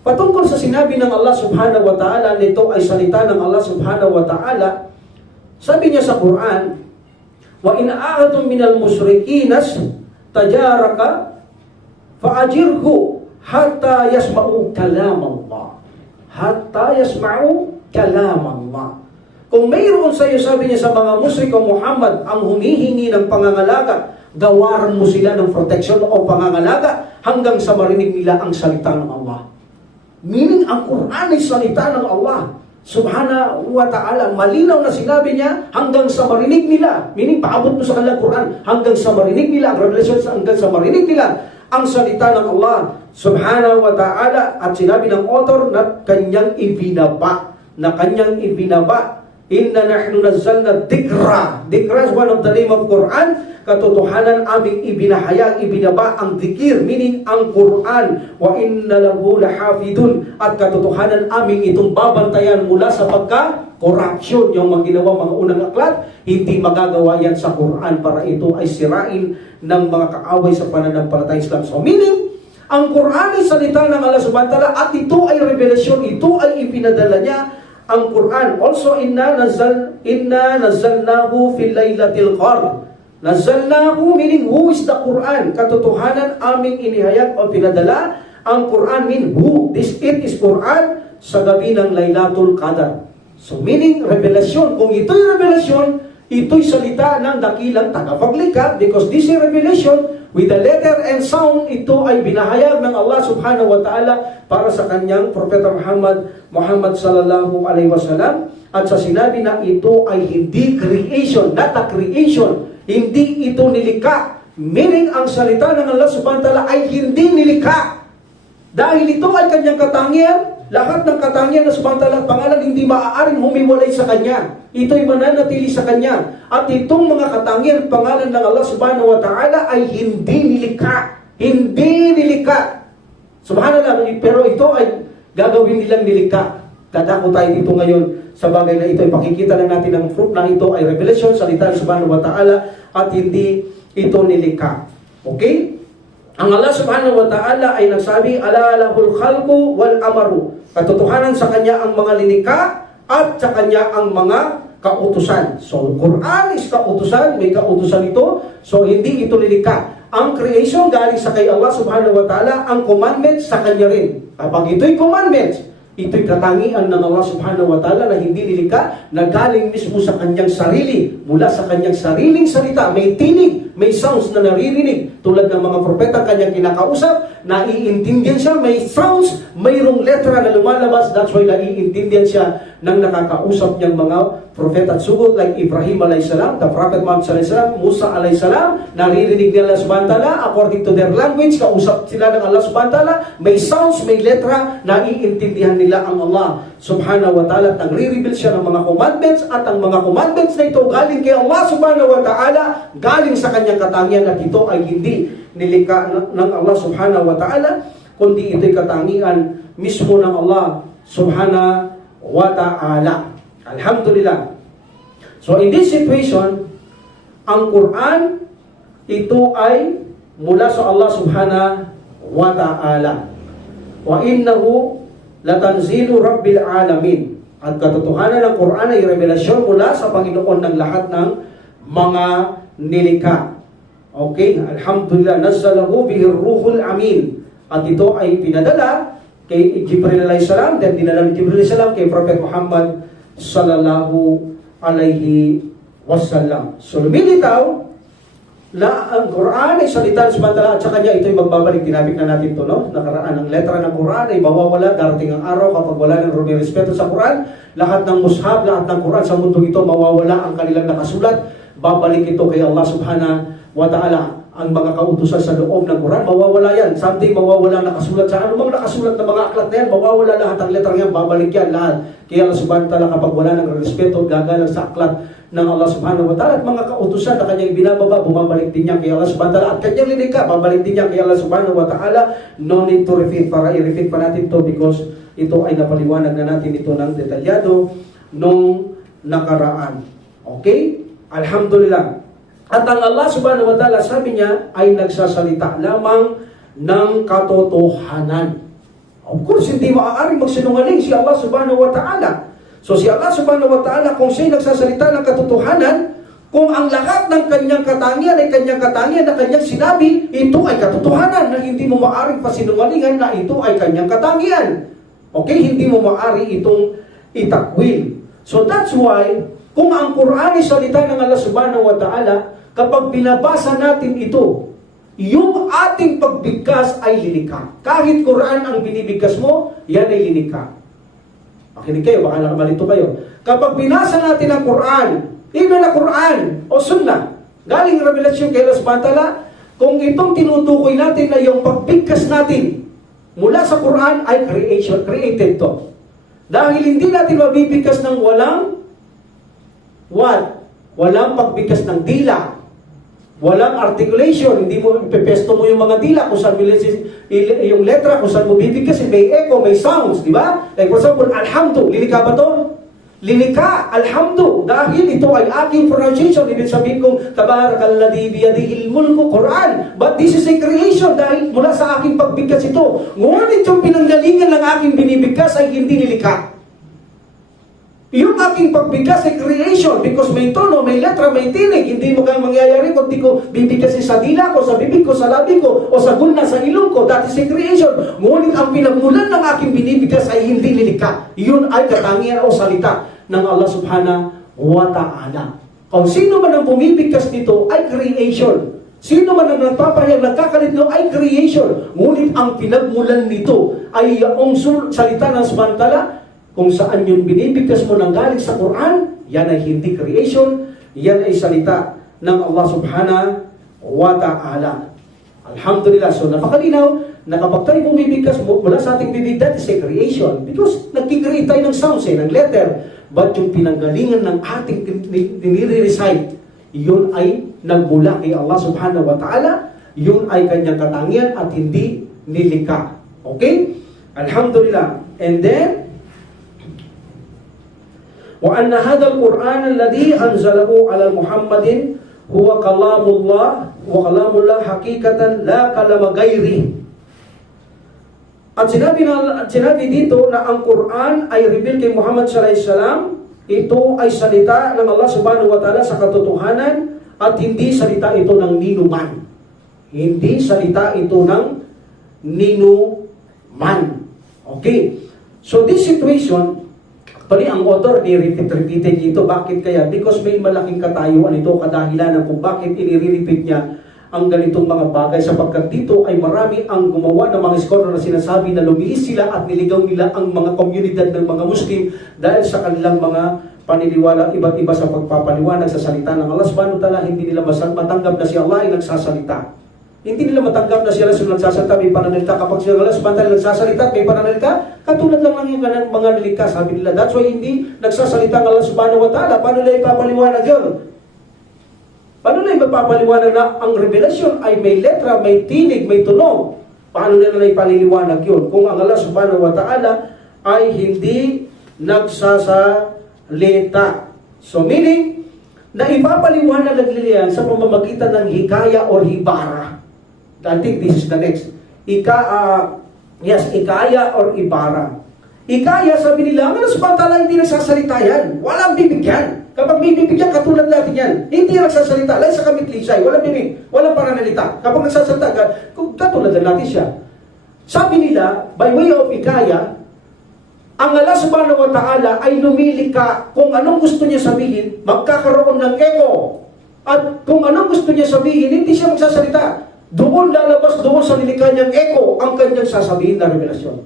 Patungkol sa sinabi ng Allah subhanahu wa ta'ala, nito ay salita ng Allah subhanahu wa ta'ala, sabi niya sa Quran, wa in a'atum minal musrikinas tajaraka fa'ajirhu hatta yasma'u kalam Allah. Hatta yasma'u kalam Allah. Kung mayroon sa iyo, sabi niya sa mga musrik o Muhammad, ang humihingi ng pangangalaga, gawaran mo sila ng protection o pangangalaga hanggang sa marinig nila ang salita ng Allah. Meaning, ang Quran ay salita ng Allah subhanahu wa ta'ala. Malinaw na sinabi niya, hanggang sa marinig nila. Meaning, paabot mo sa kanilang Quran, hanggang sa marinig nila, ang revelation, hanggang sa marinig nila ang salita ng Allah subhanahu wa ta'ala. At sinabi ng author na kanyang ibinaba Inna nahnu nazzalna dhikra. Dhikra is one of the name of Quran. Katotohanan aming ibinahayag, ibinaba ang dhikir, meaning ang Quran. Wa inna lahu lahafidun. At katotohanan aming itong babantayan mula sa pagka-corruption. Yung mga ginawa mga unang aklat, hindi magagawa yan sa Quran para ito ay sirain ng mga kaaway sa pananampalatay Islam. So meaning, ang Quran ay salita ng Allah subhanahu wa ta'ala at ito ay revelasyon, ito ay ipinadala niya ang Quran. Also, inna nazzalnahu fil laylatil qadr. Nazzalnahu meaning who is the Quran. Katotohanan aming inihayag o pinadala ang Quran mean who. It is Quran sa gabi ng Laylatul Qadr. So meaning revelasyon. Kung ito'y revelasyon, ito'y salita ng dakilang tagapaglikha because this is revelation with the letter and sound. Ito ay binahayag ng Allah subhanahu wa ta'ala para sa kanyang Propeta Muhammad sallallahu alaihi wasallam. At sa sinabi na ito ay hindi creation, not a creation. Hindi ito nilikha. Meaning, ang salita ng Allah subhanahu wa ta'ala ay hindi nilikha. Dahil ito ay kanyang katangian, lahat ng katangian ng subhanahu wa ta'ala, pangalan hindi maaaring humiwalay sa kanya. Ito'y mananatili sa kanya. At itong mga katangian, pangalan ng Allah subhanahu wa ta'ala ay hindi nilikha. Hindi nilikha. Subhanallah, pero ito ay gagawin nilang nilikha. Dadako tayo dito ngayon sa bagay na ito. Ipakikita lang natin ang fruit na ito ay revelation, salita ng subhanahu wa ta'ala at hindi ito nilikha. Okay? Ang Allah subhanahu wa ta'ala ay nagsabi, ala lahul khalqu wal amaru. Katotohanan sa kanya ang mga linikha at sa kanya ang mga kautusan. So, Quran is kautusan, may kautusan ito. So, hindi ito nilikha. Ang creation galing sa kay Allah subhanahu wa ta'ala, ang commandments sa kanya rin. Kapag ito'y commandments, ito'y katangian ng Allah subhanahu wa ta'ala na hindi nilikha, na galing mismo sa kanyang sarili, mula sa kanyang sariling salita. May tinig, may sounds na naririnig, tulad ng mga propeta kanyang kinakausap, naiintindihan siya, may sounds, mayroong letra na lumalabas, that's why naiintindihan siya ng nakakausap niyang mga propeta at sugot like Ibrahim alayhisalam, the Prophet Muhammad alayhisalam, Musa alayhisalam, naririnig nila subhanahu wa ta'ala, according to their language, kausap sila ng Allah subhanahu wa ta'ala, may sounds, may letra, naiintindihan nila ang Allah subhanahu wa ta'ala at nagre-reveal siya ng mga commandments at ang mga commandments na ito galing kay Allah subhanahu wa ta'ala, galing sa kanyang katangian at ito ay hindi nilikha ng Allah subhanahu wa ta'ala, kundi ito'y katangian mismo ng Allah subhanahu wa ta'ala. Alhamdulillah. So in this situation, ang Quran, ito ay mula sa Allah subhanahu wa ta'ala. Wa innahu latanzilu rabbil alamin. At katotohanan ng Quran ay revelasyon mula sa Panginoon ng lahat ng mga nilikha. Okay, alhamdulillah, nazzalahu bihi ruhul amin. At ito ay pinadala kay Jibril alayhi salam, then dinala ni Jibril alayhi salam kay Prophet Muhammad sallallahu alaihi wasallam. So lumilitaw na ang Quran ay salita ng subhanahu wa ta'ala at sa kanya ito'y magbabalik. Tinapik na natin ito, no? Nakaraan ang letra ng Quran ay mawawala. Darating ang araw kapag wala ng respeto sa Quran, lahat ng mushaf, lahat ng Quran sa mundong ito mawawala ang kanilang nakasulat. Babalik ito kay Allah subhanahu wa ta'ala. Ang mga kautusan sa loob ng Quran, mawawala yan. Someday mawawala nakasulat sa anumang nakasulat na mga aklat na yan, mawawala lahat ang letra yan, babalik yan lahat. Kaya Allah subhanahu wa ta'ala kapag wala ng respeto, gagalang sa aklat ng Allah subhanahu wa ta'ala at mga kautusan na kanyang binababa, bumabalik din niya kay Allah subhanahu wa ta'ala at kanyang linika, babalik din niya kay Allah subhanahu wa ta'ala. No need to repeat, para i-repeat pa natin to because ito ay napaliwanag na natin ito ng detalyado nung nakaraan. Okay? Alhamdulillah. At ang Allah subhanahu wa ta'ala, sabi niya, ay nagsasalita lamang ng katotohanan. Of course, hindi maaaring magsinungaling si Allah subhanahu wa ta'ala. So si Allah subhanahu wa ta'ala, kung siya'y nagsasalita ng katotohanan, kung ang lahat ng kanyang katangian ay kanyang katangian na kanyang sinabi, ito ay katotohanan na hindi mo maaaring pasinungalingan na ito ay kanyang katangian. Okay? Hindi mo maaari itong itakwil. So that's why, kung ang Quran ay salita ng Allah subhanahu wa ta'ala, kapag binabasa natin ito, yung ating pagbigkas ay linikha. Kahit Quran ang binibigkas mo, yan ay linikha. Makinig kayo, baka nakamalito kayo. Kapag binasa natin ang Quran, even na Quran o Sunnah, galing revelasyon kay Allah subhanahu wa ta'ala, kung itong tinutukoy natin na yung pagbigkas natin mula sa Quran ay created to. Dahil hindi natin mabibigkas ng walang what? Walang pagbigkas ng dila. Walang articulation. Hindi mo ipepesto mo yung mga dila kung saan yung letra, kung saan mo bibigkasin. May echo, may sounds, di ba? Like for example, alhamdu. Lilika ba to? Lilika, alhamdu. Dahil ito ay aking pronunciation. Ibig sabihin kong, tabarakalladhi biyadihil mulku, Quran. But this is a creation dahil mula sa aking pagbigkas ito. Ngunit yung pinanggalingan ng aking binibigkas ay hindi nilika. Yung aking pagbigkas ay creation because may tono, may letra, may tinig. Hindi mo kang mangyayari kung di ko bibigkasin sa dila ko, sa bibig ko, sa labi ko, o sa gulna, sa ilong ko. That is a creation. Ngunit ang pinagmulan ng aking binibigkas ay hindi nilika. Yun ay katangian o salita ng Allah subhanahu wa ta'ala. Kung sino man ang bumibigkas nito ay creation. Sino man ang nagpapahayag, nagkakalit nito ay creation. Ngunit ang pinagmulan nito ay yung salita ng subhanahu wa ta'ala. Kung saan yung binibigkas mo ng galing sa Quran, yan ay hindi creation, yan ay salita ng Allah subhanahu wa ta'ala. Alhamdulillah. So napakalinaw na kapag tayo bumibigkas mula sa ating bibig, that is a creation. Because nagkikreate tayo ng sounds, ng letter. But yung pinanggalingan ng ating nire-recite, yun ay nagmula kay Allah subhanahu wa ta'ala, yun ay kanyang katangian at hindi nilika. Okay? Alhamdulillah. And then, وأن هذا القرآن الذي أنزله على محمد هو كلام الله وكلام الله حقيقة لا كلام غيره. At sinabi dito na ang Quran ay reveal kay Muhammad sallallahu alaihi wasallam, ito ay salita ng Allah subhanahu wa ta'ala sa katotohanan at hindi salita ito ng ninuman. Hindi salita ito ng ninuman. Okay. So this situation, actually, ang author ni-repeated dito. Bakit kaya? Because may malaking katayuan ito, kadahilanan kung bakit inire-repeat niya ang ganitong mga bagay. Sapagkat dito ay marami ang gumawa ng mga scholar na sinasabi na lumiis sila at niligaw nila ang mga komunidad ng mga Muslim dahil sa kanilang mga paniniwala iba't iba sa pagpapaliwanag sa salita ng Allah subhanahu wa ta'ala. Hindi nila matanggap na si Allah ay nagsasalita. Hindi nila matanggap na sila nagsasalita, may pananalita. Kapag sila samantala nagsasalita, may pananalita, katulad lang yung mga nalika. Sabi nila, that's why hindi nagsasalita ng Allah subhanahu wa ta'ala. Paano nila ipapaliwanag yun? Paano nila ipapaliwanag na ang revelasyon ay may letra, may tinig, may tunog? Paano nila ipaliliwanag yun? Kung ang Allah subhanahu wa ta'ala ay hindi nagsasalita. So meaning, na ipapaliwanag nila yan sa pamamagitan ng hikaya or hibara. I think this is the next. Ikaya or ibara. Ikaya, sabi nila, ang subhanahu hindi nagsasalita yan. Walang bibigyan. Kapag may bibigyan, katulad natin yan. Hindi nagsasalita. Lalo sa kamitlisay, walang bibig, walang pananalita. Kapag nagsasalita, katulad natin siya. Sabi nila, by way of ikaya, ang Allah subhanahu wa ta'ala ay lumilika kung anong gusto niya sabihin, magkakaroon ng echo. At kung anong gusto niya sabihin, hindi siya magsasalita. Doon lalabas, doon sa nilikha niyang echo, ang kanyang sasabihin na revelasyon.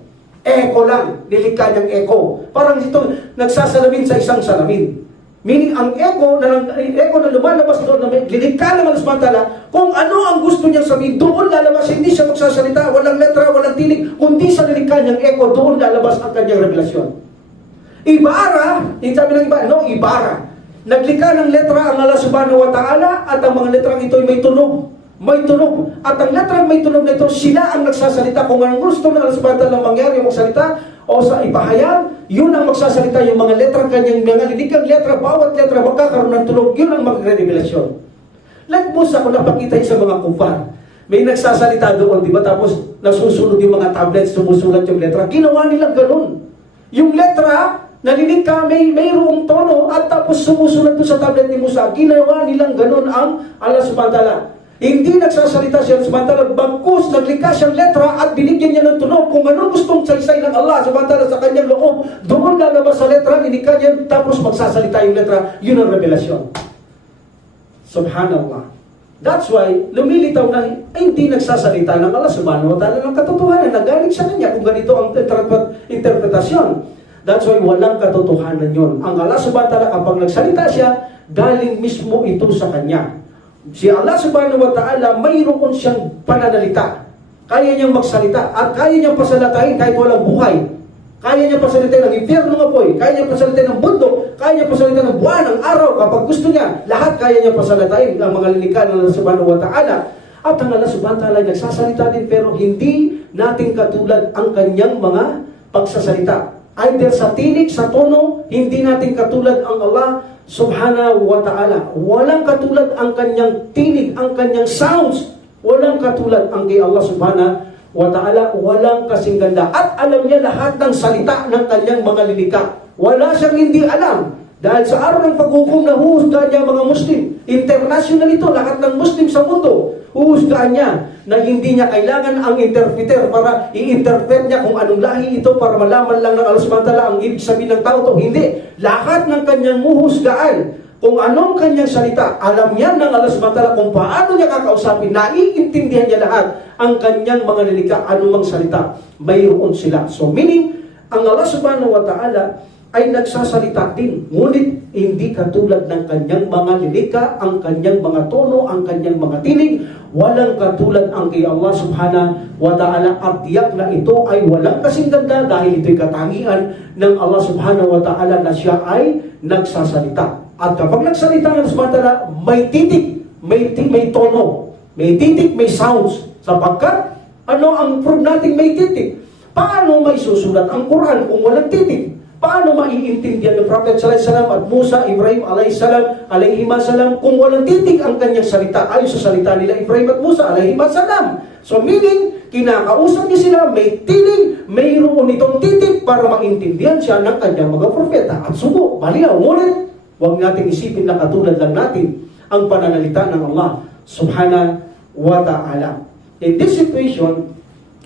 Echo lang, nilikha niyang echo. Parang ito, nagsasalamin sa isang salamin. Meaning, ang echo na lumalabas doon, na nilikha ng Allah subhanahu wa ta'ala, kung ano ang gusto niyang sabihin, doon lalabas, hindi siya magsasalita, walang letra, walang tinig, kundi sa nilikha niyang echo, doon lalabas ang kanyang revelasyon. Ibara, sabi ng iba, ibara. Naglikha ng letra ang Allah subhanahu wa ta'ala, at ang mga letrang ito ay may tunog. May tunog. At ang letrang may tunog na ito, sila ang nagsasalita. Kung anong gusto ng Allah subhanahu wa ta'ala mangyari yung magsalita o sa ipahayag, yun ang magsasalita. Yung mga letrang kanyang, mga lilikang letra, bawat letra magkakaroon ng tunog, yun ang magre-revelasyon. Like Musa, kung napakita sa mga kumpar, may nagsasalita doon, di ba? Tapos nasusunod yung mga tablets, sumusulat yung letra. Ginawa nilang ganun. Yung letra, nalinig ka, mayroong tono, at tapos sumusulat doon sa tablet ni Musa. Ginawa nilang ganun ang Allah subhanahu wa ta'ala. Hindi nagsasalita siya samantala bagkus, naglikha siyang letra at binigyan niya ng tunog kung anong gustong saysay ng Allah samantala sa kanyang loob. Doon lalabas sa letra, nilikha niya, tapos magsasalita yung letra. Yun ang revelasyon. Subhanallah. That's why, lumilitaw na hindi nagsasalita ng Allah subhanahu wa ta'ala ng katotohanan na galing sa kanya kung ganito ang interpretasyon. That's why walang katotohanan yun. Ang Allah subhanahu wa ta'ala kapag nagsalita siya, galing mismo ito sa kanya. Si Allah subhanahu wa ta'ala, mayroon siyang pananalita. Kaya niyang magsalita at kaya niyang pasalatahin kahit walang buhay. Kaya niya pasalitain ng impyerno ng apoy, kaya niya pasalitain ng bundok, kaya niya pasalitain ng buwan, ng araw, kapag gusto niya. Lahat kaya niya pasalitain ang mga lilikha ng Allah subhanahu wa ta'ala. At ang Allah subhanahu wa ta'ala nagsasalita din, pero hindi natin katulad ang kanyang mga pagsasalita. Either sa tinig, sa tono, hindi natin katulad ang Allah subhanahu wa ta'ala. Walang katulad ang kanyang tinig, ang kanyang sounds. Walang katulad ang kay Allah subhanahu wa ta'ala. Walang kasing ganda. At alam niya lahat ng salita ng kanyang mga lilikha. Wala siyang hindi alam. Dahil sa araw ng paghukom na huhusgahan niya mga Muslim. International ito, lahat ng Muslim sa mundo. Huhusgahan niya na hindi niya kailangan ang interpreter para i-interpret niya kung anong lahi ito para malaman lang ng Allah subhanahu wa ta'ala ang ibig sabihin ng tao to. Hindi. Lahat ng kanyang huhusgahan, kung anong kanyang salita, alam niya ng Allah subhanahu wa ta'ala kung paano niya kakausapin, naiintindihan niya lahat ang kanyang mga lilikha, anumang salita, mayroon sila. So meaning, ang Allah subhanahu wa ta'ala ay nagsasalita din, ngunit hindi katulad ng kanyang mga lilikha, ang kanyang mga tono, ang kanyang mga tinig, walang katulad ang kay Allah subhanahu wa ta'ala. At tiyak na ito ay walang kasing ganda dahil ito'y katangian ng Allah subhanahu wa ta'ala na siya ay nagsasalita. At kapag nagsalita ng Allah subhanahu wa ta'ala, may titik, may tono, may titik, may sounds. Sapagkat, ano ang proof natin may titik? Paano may susulat ang Quran kung walang titik? Paano maiintindihan ng Prophet sallallahu alaihi wasallam at Musa, Ibrahim alaihi salam kung walang titik ang kanyang salita ayon sa salita nila Ibrahim at Musa alaihi salam? So meaning, kinakausap niya sila, may tinig, mayroon itong titik para maintindihan siya ng kanyang mga propeta. At subo, malinaw. Ngunit, huwag natin isipin na katulad lang natin ang pananalita ng Allah subhanahu wa ta'ala. In this situation,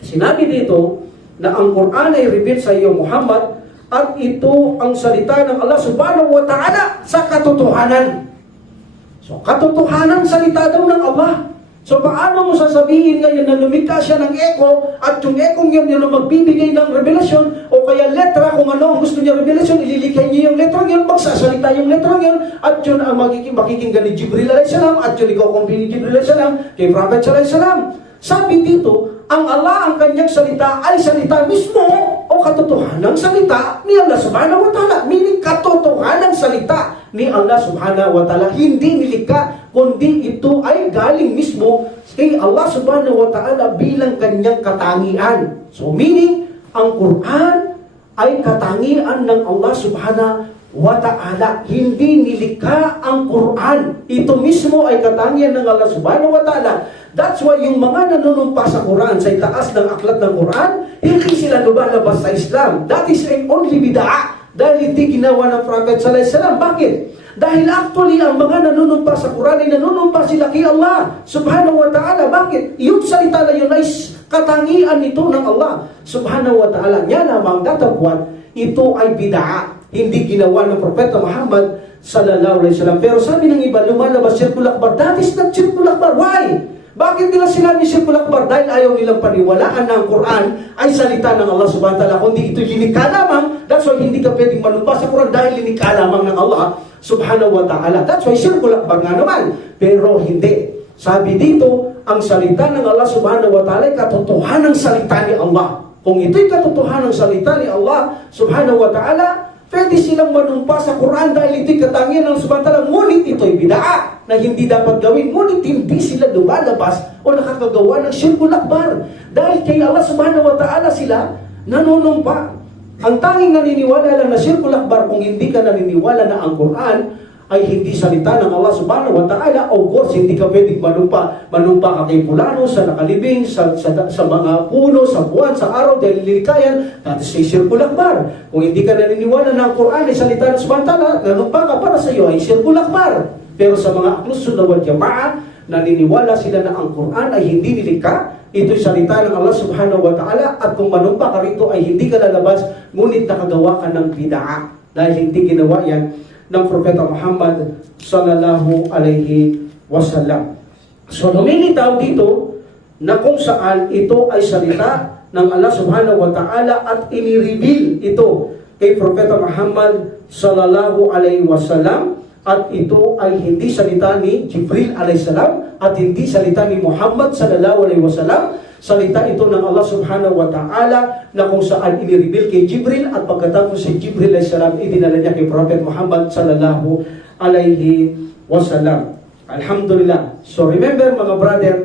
sinabi dito na ang Quran ay revealed sa iyo Muhammad at ito ang salita ng Allah subhanahu wa ta'ala sa katotohanan. So, katotohanan salita daw ng Allah. So, paano mo sasabihin ngayon na lumikha siya ng echo at yung echo yun yung magbibigay ng revelasyon o kaya letra, kung ano ang gusto niya revelasyon, ililikhay niya yung letra yun, magsasalita yung letra yun, at yun ang makikinggan ni Jibril alayhi salam, at yun ikaw kumpini ni Jibril alayhi salam kay Prophet alayhi salam. Sabi dito, ang Allah, ang kanyang salita ay salita mismo o katotohanang salita ni Allah subhanahu wa ta'ala. Meaning katotohanang salita ni Allah subhanahu wa ta'ala. Hindi nilikha, kundi ito ay galing mismo kay Allah subhanahu wa ta'ala bilang kanyang katangian. So meaning, ang Quran ay katangian ng Allah subhanahu wa ta'ala. Hindi nilikha ang Quran. Ito mismo ay katangian ng Allah subhanahu wa ta'ala. That's why yung mga nanunumpa sa Quran, sa itaas ng aklat ng Quran, hindi sila lumalabas sa Islam. That is only bid'ah. Dahil hindi ginawa ng Prophet sallallahu alaihi wasallam. Bakit? Dahil actually, ang mga nanunumpa sa Quran ay nanunumpa sila kay Allah subhanahu wa ta'ala. Bakit? Yung salita na yun ay katangian nito ng Allah subhanahu wa ta'ala. Yan namang datagwan, ito ay bid'ah. Hindi ginawa ng Propeta Muhammad sallallahu alaihi wasallam. Pero sabi ng iba, lumalabas Shirkul Akbar. That is not Shirkul Akbar. Why? Bakit nila sinabi Shirkul Akbar? Dahil ayaw nilang paniwalaan na ang Quran ay salita ng Allah subhanahu wa ta'ala. Kundi ito linikha lamang. That's why hindi ka pwedeng manumpa sa Quran dahil linikha lamang ng Allah subhanahu wa ta'ala. That's why Shirkul Akbar nga naman. Pero hindi. Sabi dito, ang salita ng Allah subhanahu wa ta'ala ay katotohanang salita ni Allah. Kung ito'y katotohanang salita ni Allah subhanahu wa ta'ala, pwede silang manumpa sa Quran dahil ito'y katangian ng subhanahu wa ta'ala. Ngunit ito'y bid'ah na hindi dapat gawin. Ngunit hindi sila lumalabas o nakakagawa ng Shirkul Akbar. Dahil kay Allah subhanahu wa ta'ala sila nanunumpa. Ang tanging naniniwala lang na Shirkul Akbar kung hindi ka naniniwala na ang Quran ay hindi salita ng Allah subhanahu wa ta'ala. Of course, hindi ka pwedeng manumpa. Manumpa ka kay Pulano, sa nakalibing, sa mga puno, sa buwan, sa araw, dahil lilikayan. That is Shirkul Akbar. Kung hindi ka naniniwala na ang Quran ay salita ng subhanahu wa ta'ala, nanumpa ka para sa iyo ay Shirkul Akbar. Pero sa mga Ahlus Sunnah wal Jama'ah, naniniwala sila na ang Quran ay hindi nilikha. Ito'y salita ng Allah subhanahu wa ta'ala. At kung manumpa ka rito ay hindi ka lalabas, ngunit nakagawa ka ng bid'ah. Dahil hindi ginawa yan ng Propeta Muhammad sallallahu alaihi wasallam. So lumilitaw dito na kung saan ito ay salita ng Allah subhanahu wa ta'ala at inireveal ito kay Propeta Muhammad sallallahu alaihi wasallam. At ito ay hindi salita ni Jibril alayhi salam at hindi salita ni Muhammad sallallahu alaihi wasallam. Salita ito ng Allah subhanahu wa ta'ala na kung saan inireveal kay Jibril at pagkatapos si Jibril alayhi salam idinala niya kay Prophet Muhammad sallallahu alayhi wasallam. Alhamdulillah. So remember mga brother,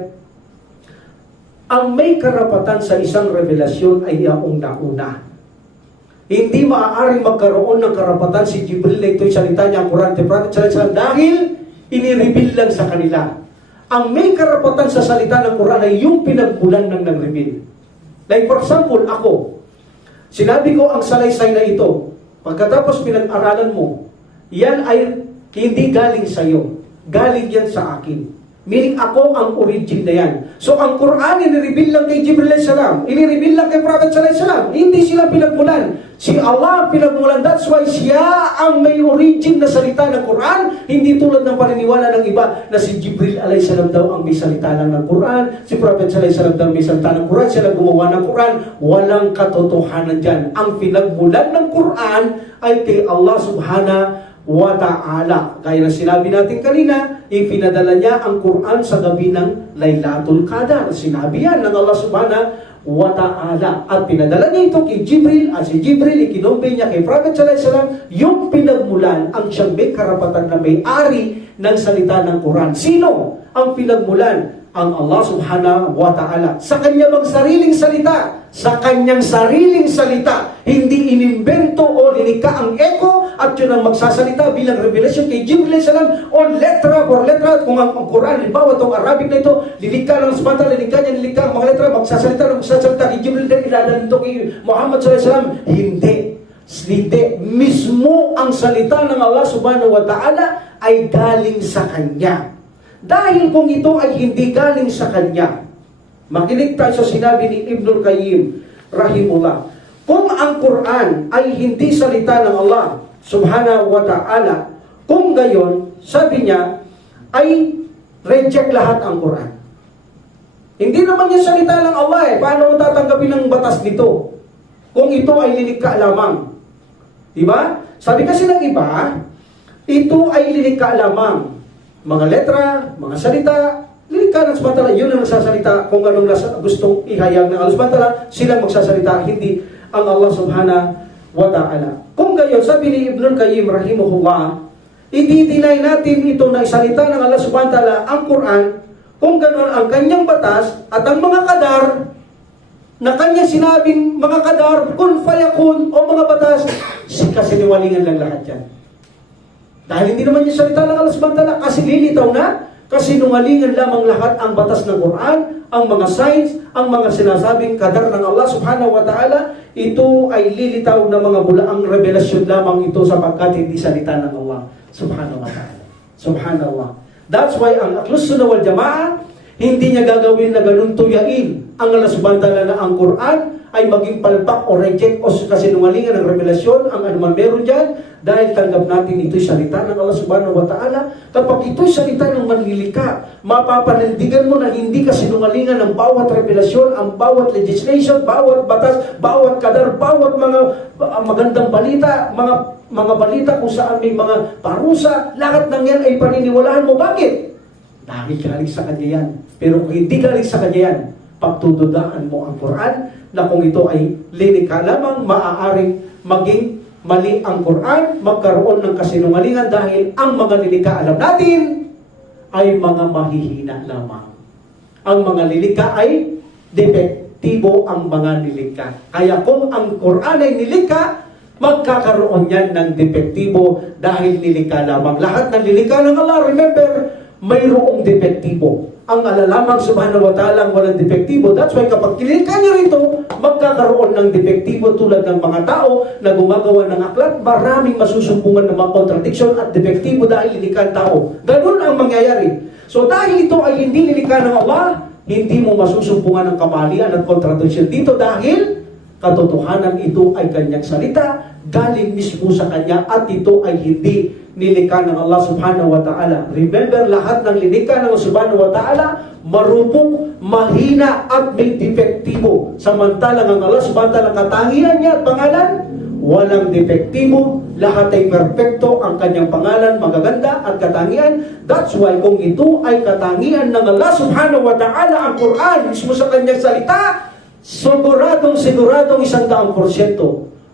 ang may karapatan sa isang revelasyon ay yaong nauna. Hindi maaaring magkaroon ng karapatan si Jibril na ito'y salita niya ang Quran, the Prophet sallallahu alayhi wasallam, dahil inireveal lang sa kanila. Ang may karapatan sa salita ng Quran ay yung pinagmulan ng nag-reveal. Like for example, ako, sinabi ko ang salaysay na ito, pagkatapos pinag-aralan mo, yan ay hindi galing sa iyo. Galing yan sa akin. Meaning ako ang origin na yan. So ang Quran, inireveal lang kay Jibril alayhi salam. Inireveal lang kay Prophet sallallahu alayhi salam. Hindi sila pinagmulan. Si Allah pinagmulan. That's why siya ang may origin na salita ng Quran. Hindi tulad ng paniniwala ng iba na si Jibril alayhi salam daw ang may salita lang ng Quran. Si Prophet sallallahu alayhi salam daw may salita ng Quran. Sila gumawa ng Quran. Walang katotohanan dyan. Ang pinagmulan ng Quran ay kay Allah subhanahu wa ta'ala. Gaya na sinabi natin kanina, ipinadala niya ang Quran sa gabi ng Laylatul Qadar. Sinabi yan ng Allah subhanahu wa ta'ala. At pinadala niya ito kay Jibril, at si Jibril ikinombe niya kay Prophet sallallahu alaihi wasallam yung pinagmulan, ang siyang may karapatan na may-ari ng salita ng Quran. Sino ang pinagmulan? Ang Allah subhanahu wa ta'ala. Sa kanyang sariling salita. Sa kanyang sariling salita. Hindi inimbento o linika ang echo at yun ang magsasalita bilang revelation kay Jibril salam o letra for letra. Kung ang Quran, halimbawa itong Arabic na ito, linika lang sa mata, linika niya, linika ang mga letra, magsasalita kay Jibril, then iladalhin ito kay Muhammad sallallahu alaihi wasallam. Hindi. Hindi. Mismo ang salita ng Allah subhanahu wa ta'ala ay galing sa kanya. Dahil kung ito ay hindi galing sa kanya, makinig tayo sa sinabi ni Ibnul Qayyim rahimullah. Kung ang Quran ay hindi salita ng Allah subhanahu wa ta'ala, kung gayon, sabi niya, ay reject lahat ang Quran. Hindi naman yung salita ng Allah eh. Paano mo tatanggapin ang batas nito? Kung ito ay lilikha lamang. Diba? Sabi kasi ng iba, ito ay lilikha lamang. Mga letra, mga salita, lilikha ng subhanahu wa ta'ala, yun ang nagsasalita kung anong gustong ihayag ng Allah subhanahu wa ta'ala, sila magsasalita, hindi ang Allah subhanahu wa ta'ala. Kung gayon, sabi ni Ibnul Qayyim rahimahullah, i-deny natin ito na isalita ng Allah subhanahu wa ta'ala, ang Quran, kung ganon ang kanyang batas at ang mga kadar na kanya sinabing mga kadar, kun fayakun o mga batas, kasiniwalingan lang lahat yan. Dahil hindi naman yung salita ng Allah subhanahu wa ta'ala, kasi lilitaw na, kasi nungalingan lamang lahat ang batas ng Quran, ang mga signs, ang mga sinasabing kadar ng Allah subhanahu wa ta'ala, ito ay lilitaw na mga bulaang revelasyon lamang ito sapagkat hindi salita ng Allah subhanahu wa ta'ala. Subhanallah. That's why ang Ahlus Sunnah wal Jama'ah, hindi niya gagawin na ganun tuyain ang Allah subhanahu wa ta'ala na ang Quran ay maging palpak o reject o kasinungalingan ng revelasyon, ang anuman meron dyan, dahil tanggap natin ito'y salita ng Allah subhanahu wa ta'ala. Kapag ito'y salita ng manlilika, mapapanindigan mo na hindi kasinungalingan ng bawat revelasyon, ang bawat legislation, bawat batas, bawat kadar, bawat mga magandang balita, mga balita kung saan may mga parusa, lahat ng yan ay paniniwalaan mo. Bakit? Dahil galing sa kanya yan. Pero kung hindi galing sa kanya yan, pagtududaan mo ang Quran na kung ito ay lilikha lamang, maaaring maging mali ang Quran, magkaroon ng kasinungalingan dahil ang mga lilikha, alam natin, ay mga mahihina lamang. Ang mga lilikha ay depektibo ang mga nilikha. Kaya kung ang Quran ay nilikha, magkakaroon yan ng depektibo dahil nilikha lamang. Lahat ng nilikha ng Allah, remember, mayroong depektibo. Ang alalamang subhanahu wa ta'ala ang walang depektibo. That's why kapag kinilikha niya rito, magkakaroon ng depektibo tulad ng mga tao na gumagawa ng aklat, maraming masusumpungan ng mga contradiction at depektibo dahil nilikha ang tao. Ganun ang mangyayari. So dahil ito ay hindi nilikha ng Allah, hindi mo masusumpungan ng kamalian at contradiction dito dahil katotohanan ito ay kanyang salita, galing mismo sa kanya at ito ay hindi nilikha ng Allah subhanahu wa ta'ala. Remember, lahat ng nilikha ng Allah subhanahu wa ta'ala, marupok, mahina at may depektibo. Samantalang ang Allah subhanahu wa ta'ala, katangian niya at pangalan, walang depektibo, lahat ay perpekto, ang kanyang pangalan magaganda at katangian. That's why kung ito ay katangian ng Allah subhanahu wa ta'ala, ang Quran mismo sa kanyang salita, siguradong 100%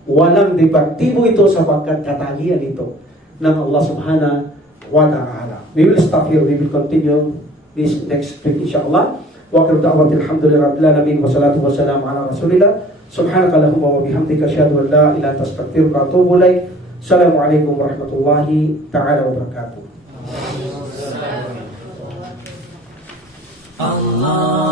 walang depektibo ito sapagkat katangian ito ng Allah subhanahu wa ta'ala. We will stop here. We will continue this next week insyaAllah. Wa akhiru da'wati alhamdulillahi rabbil alamin wa salatu wa salam ala rasulillah. Subhanaka Allahumma wa bihamdika asyhadu an la ilaha illa anta astaghfiruka wa atubu ilaik. Assalamualaikum warahmatullahi ta'ala wabarakatuh. Allah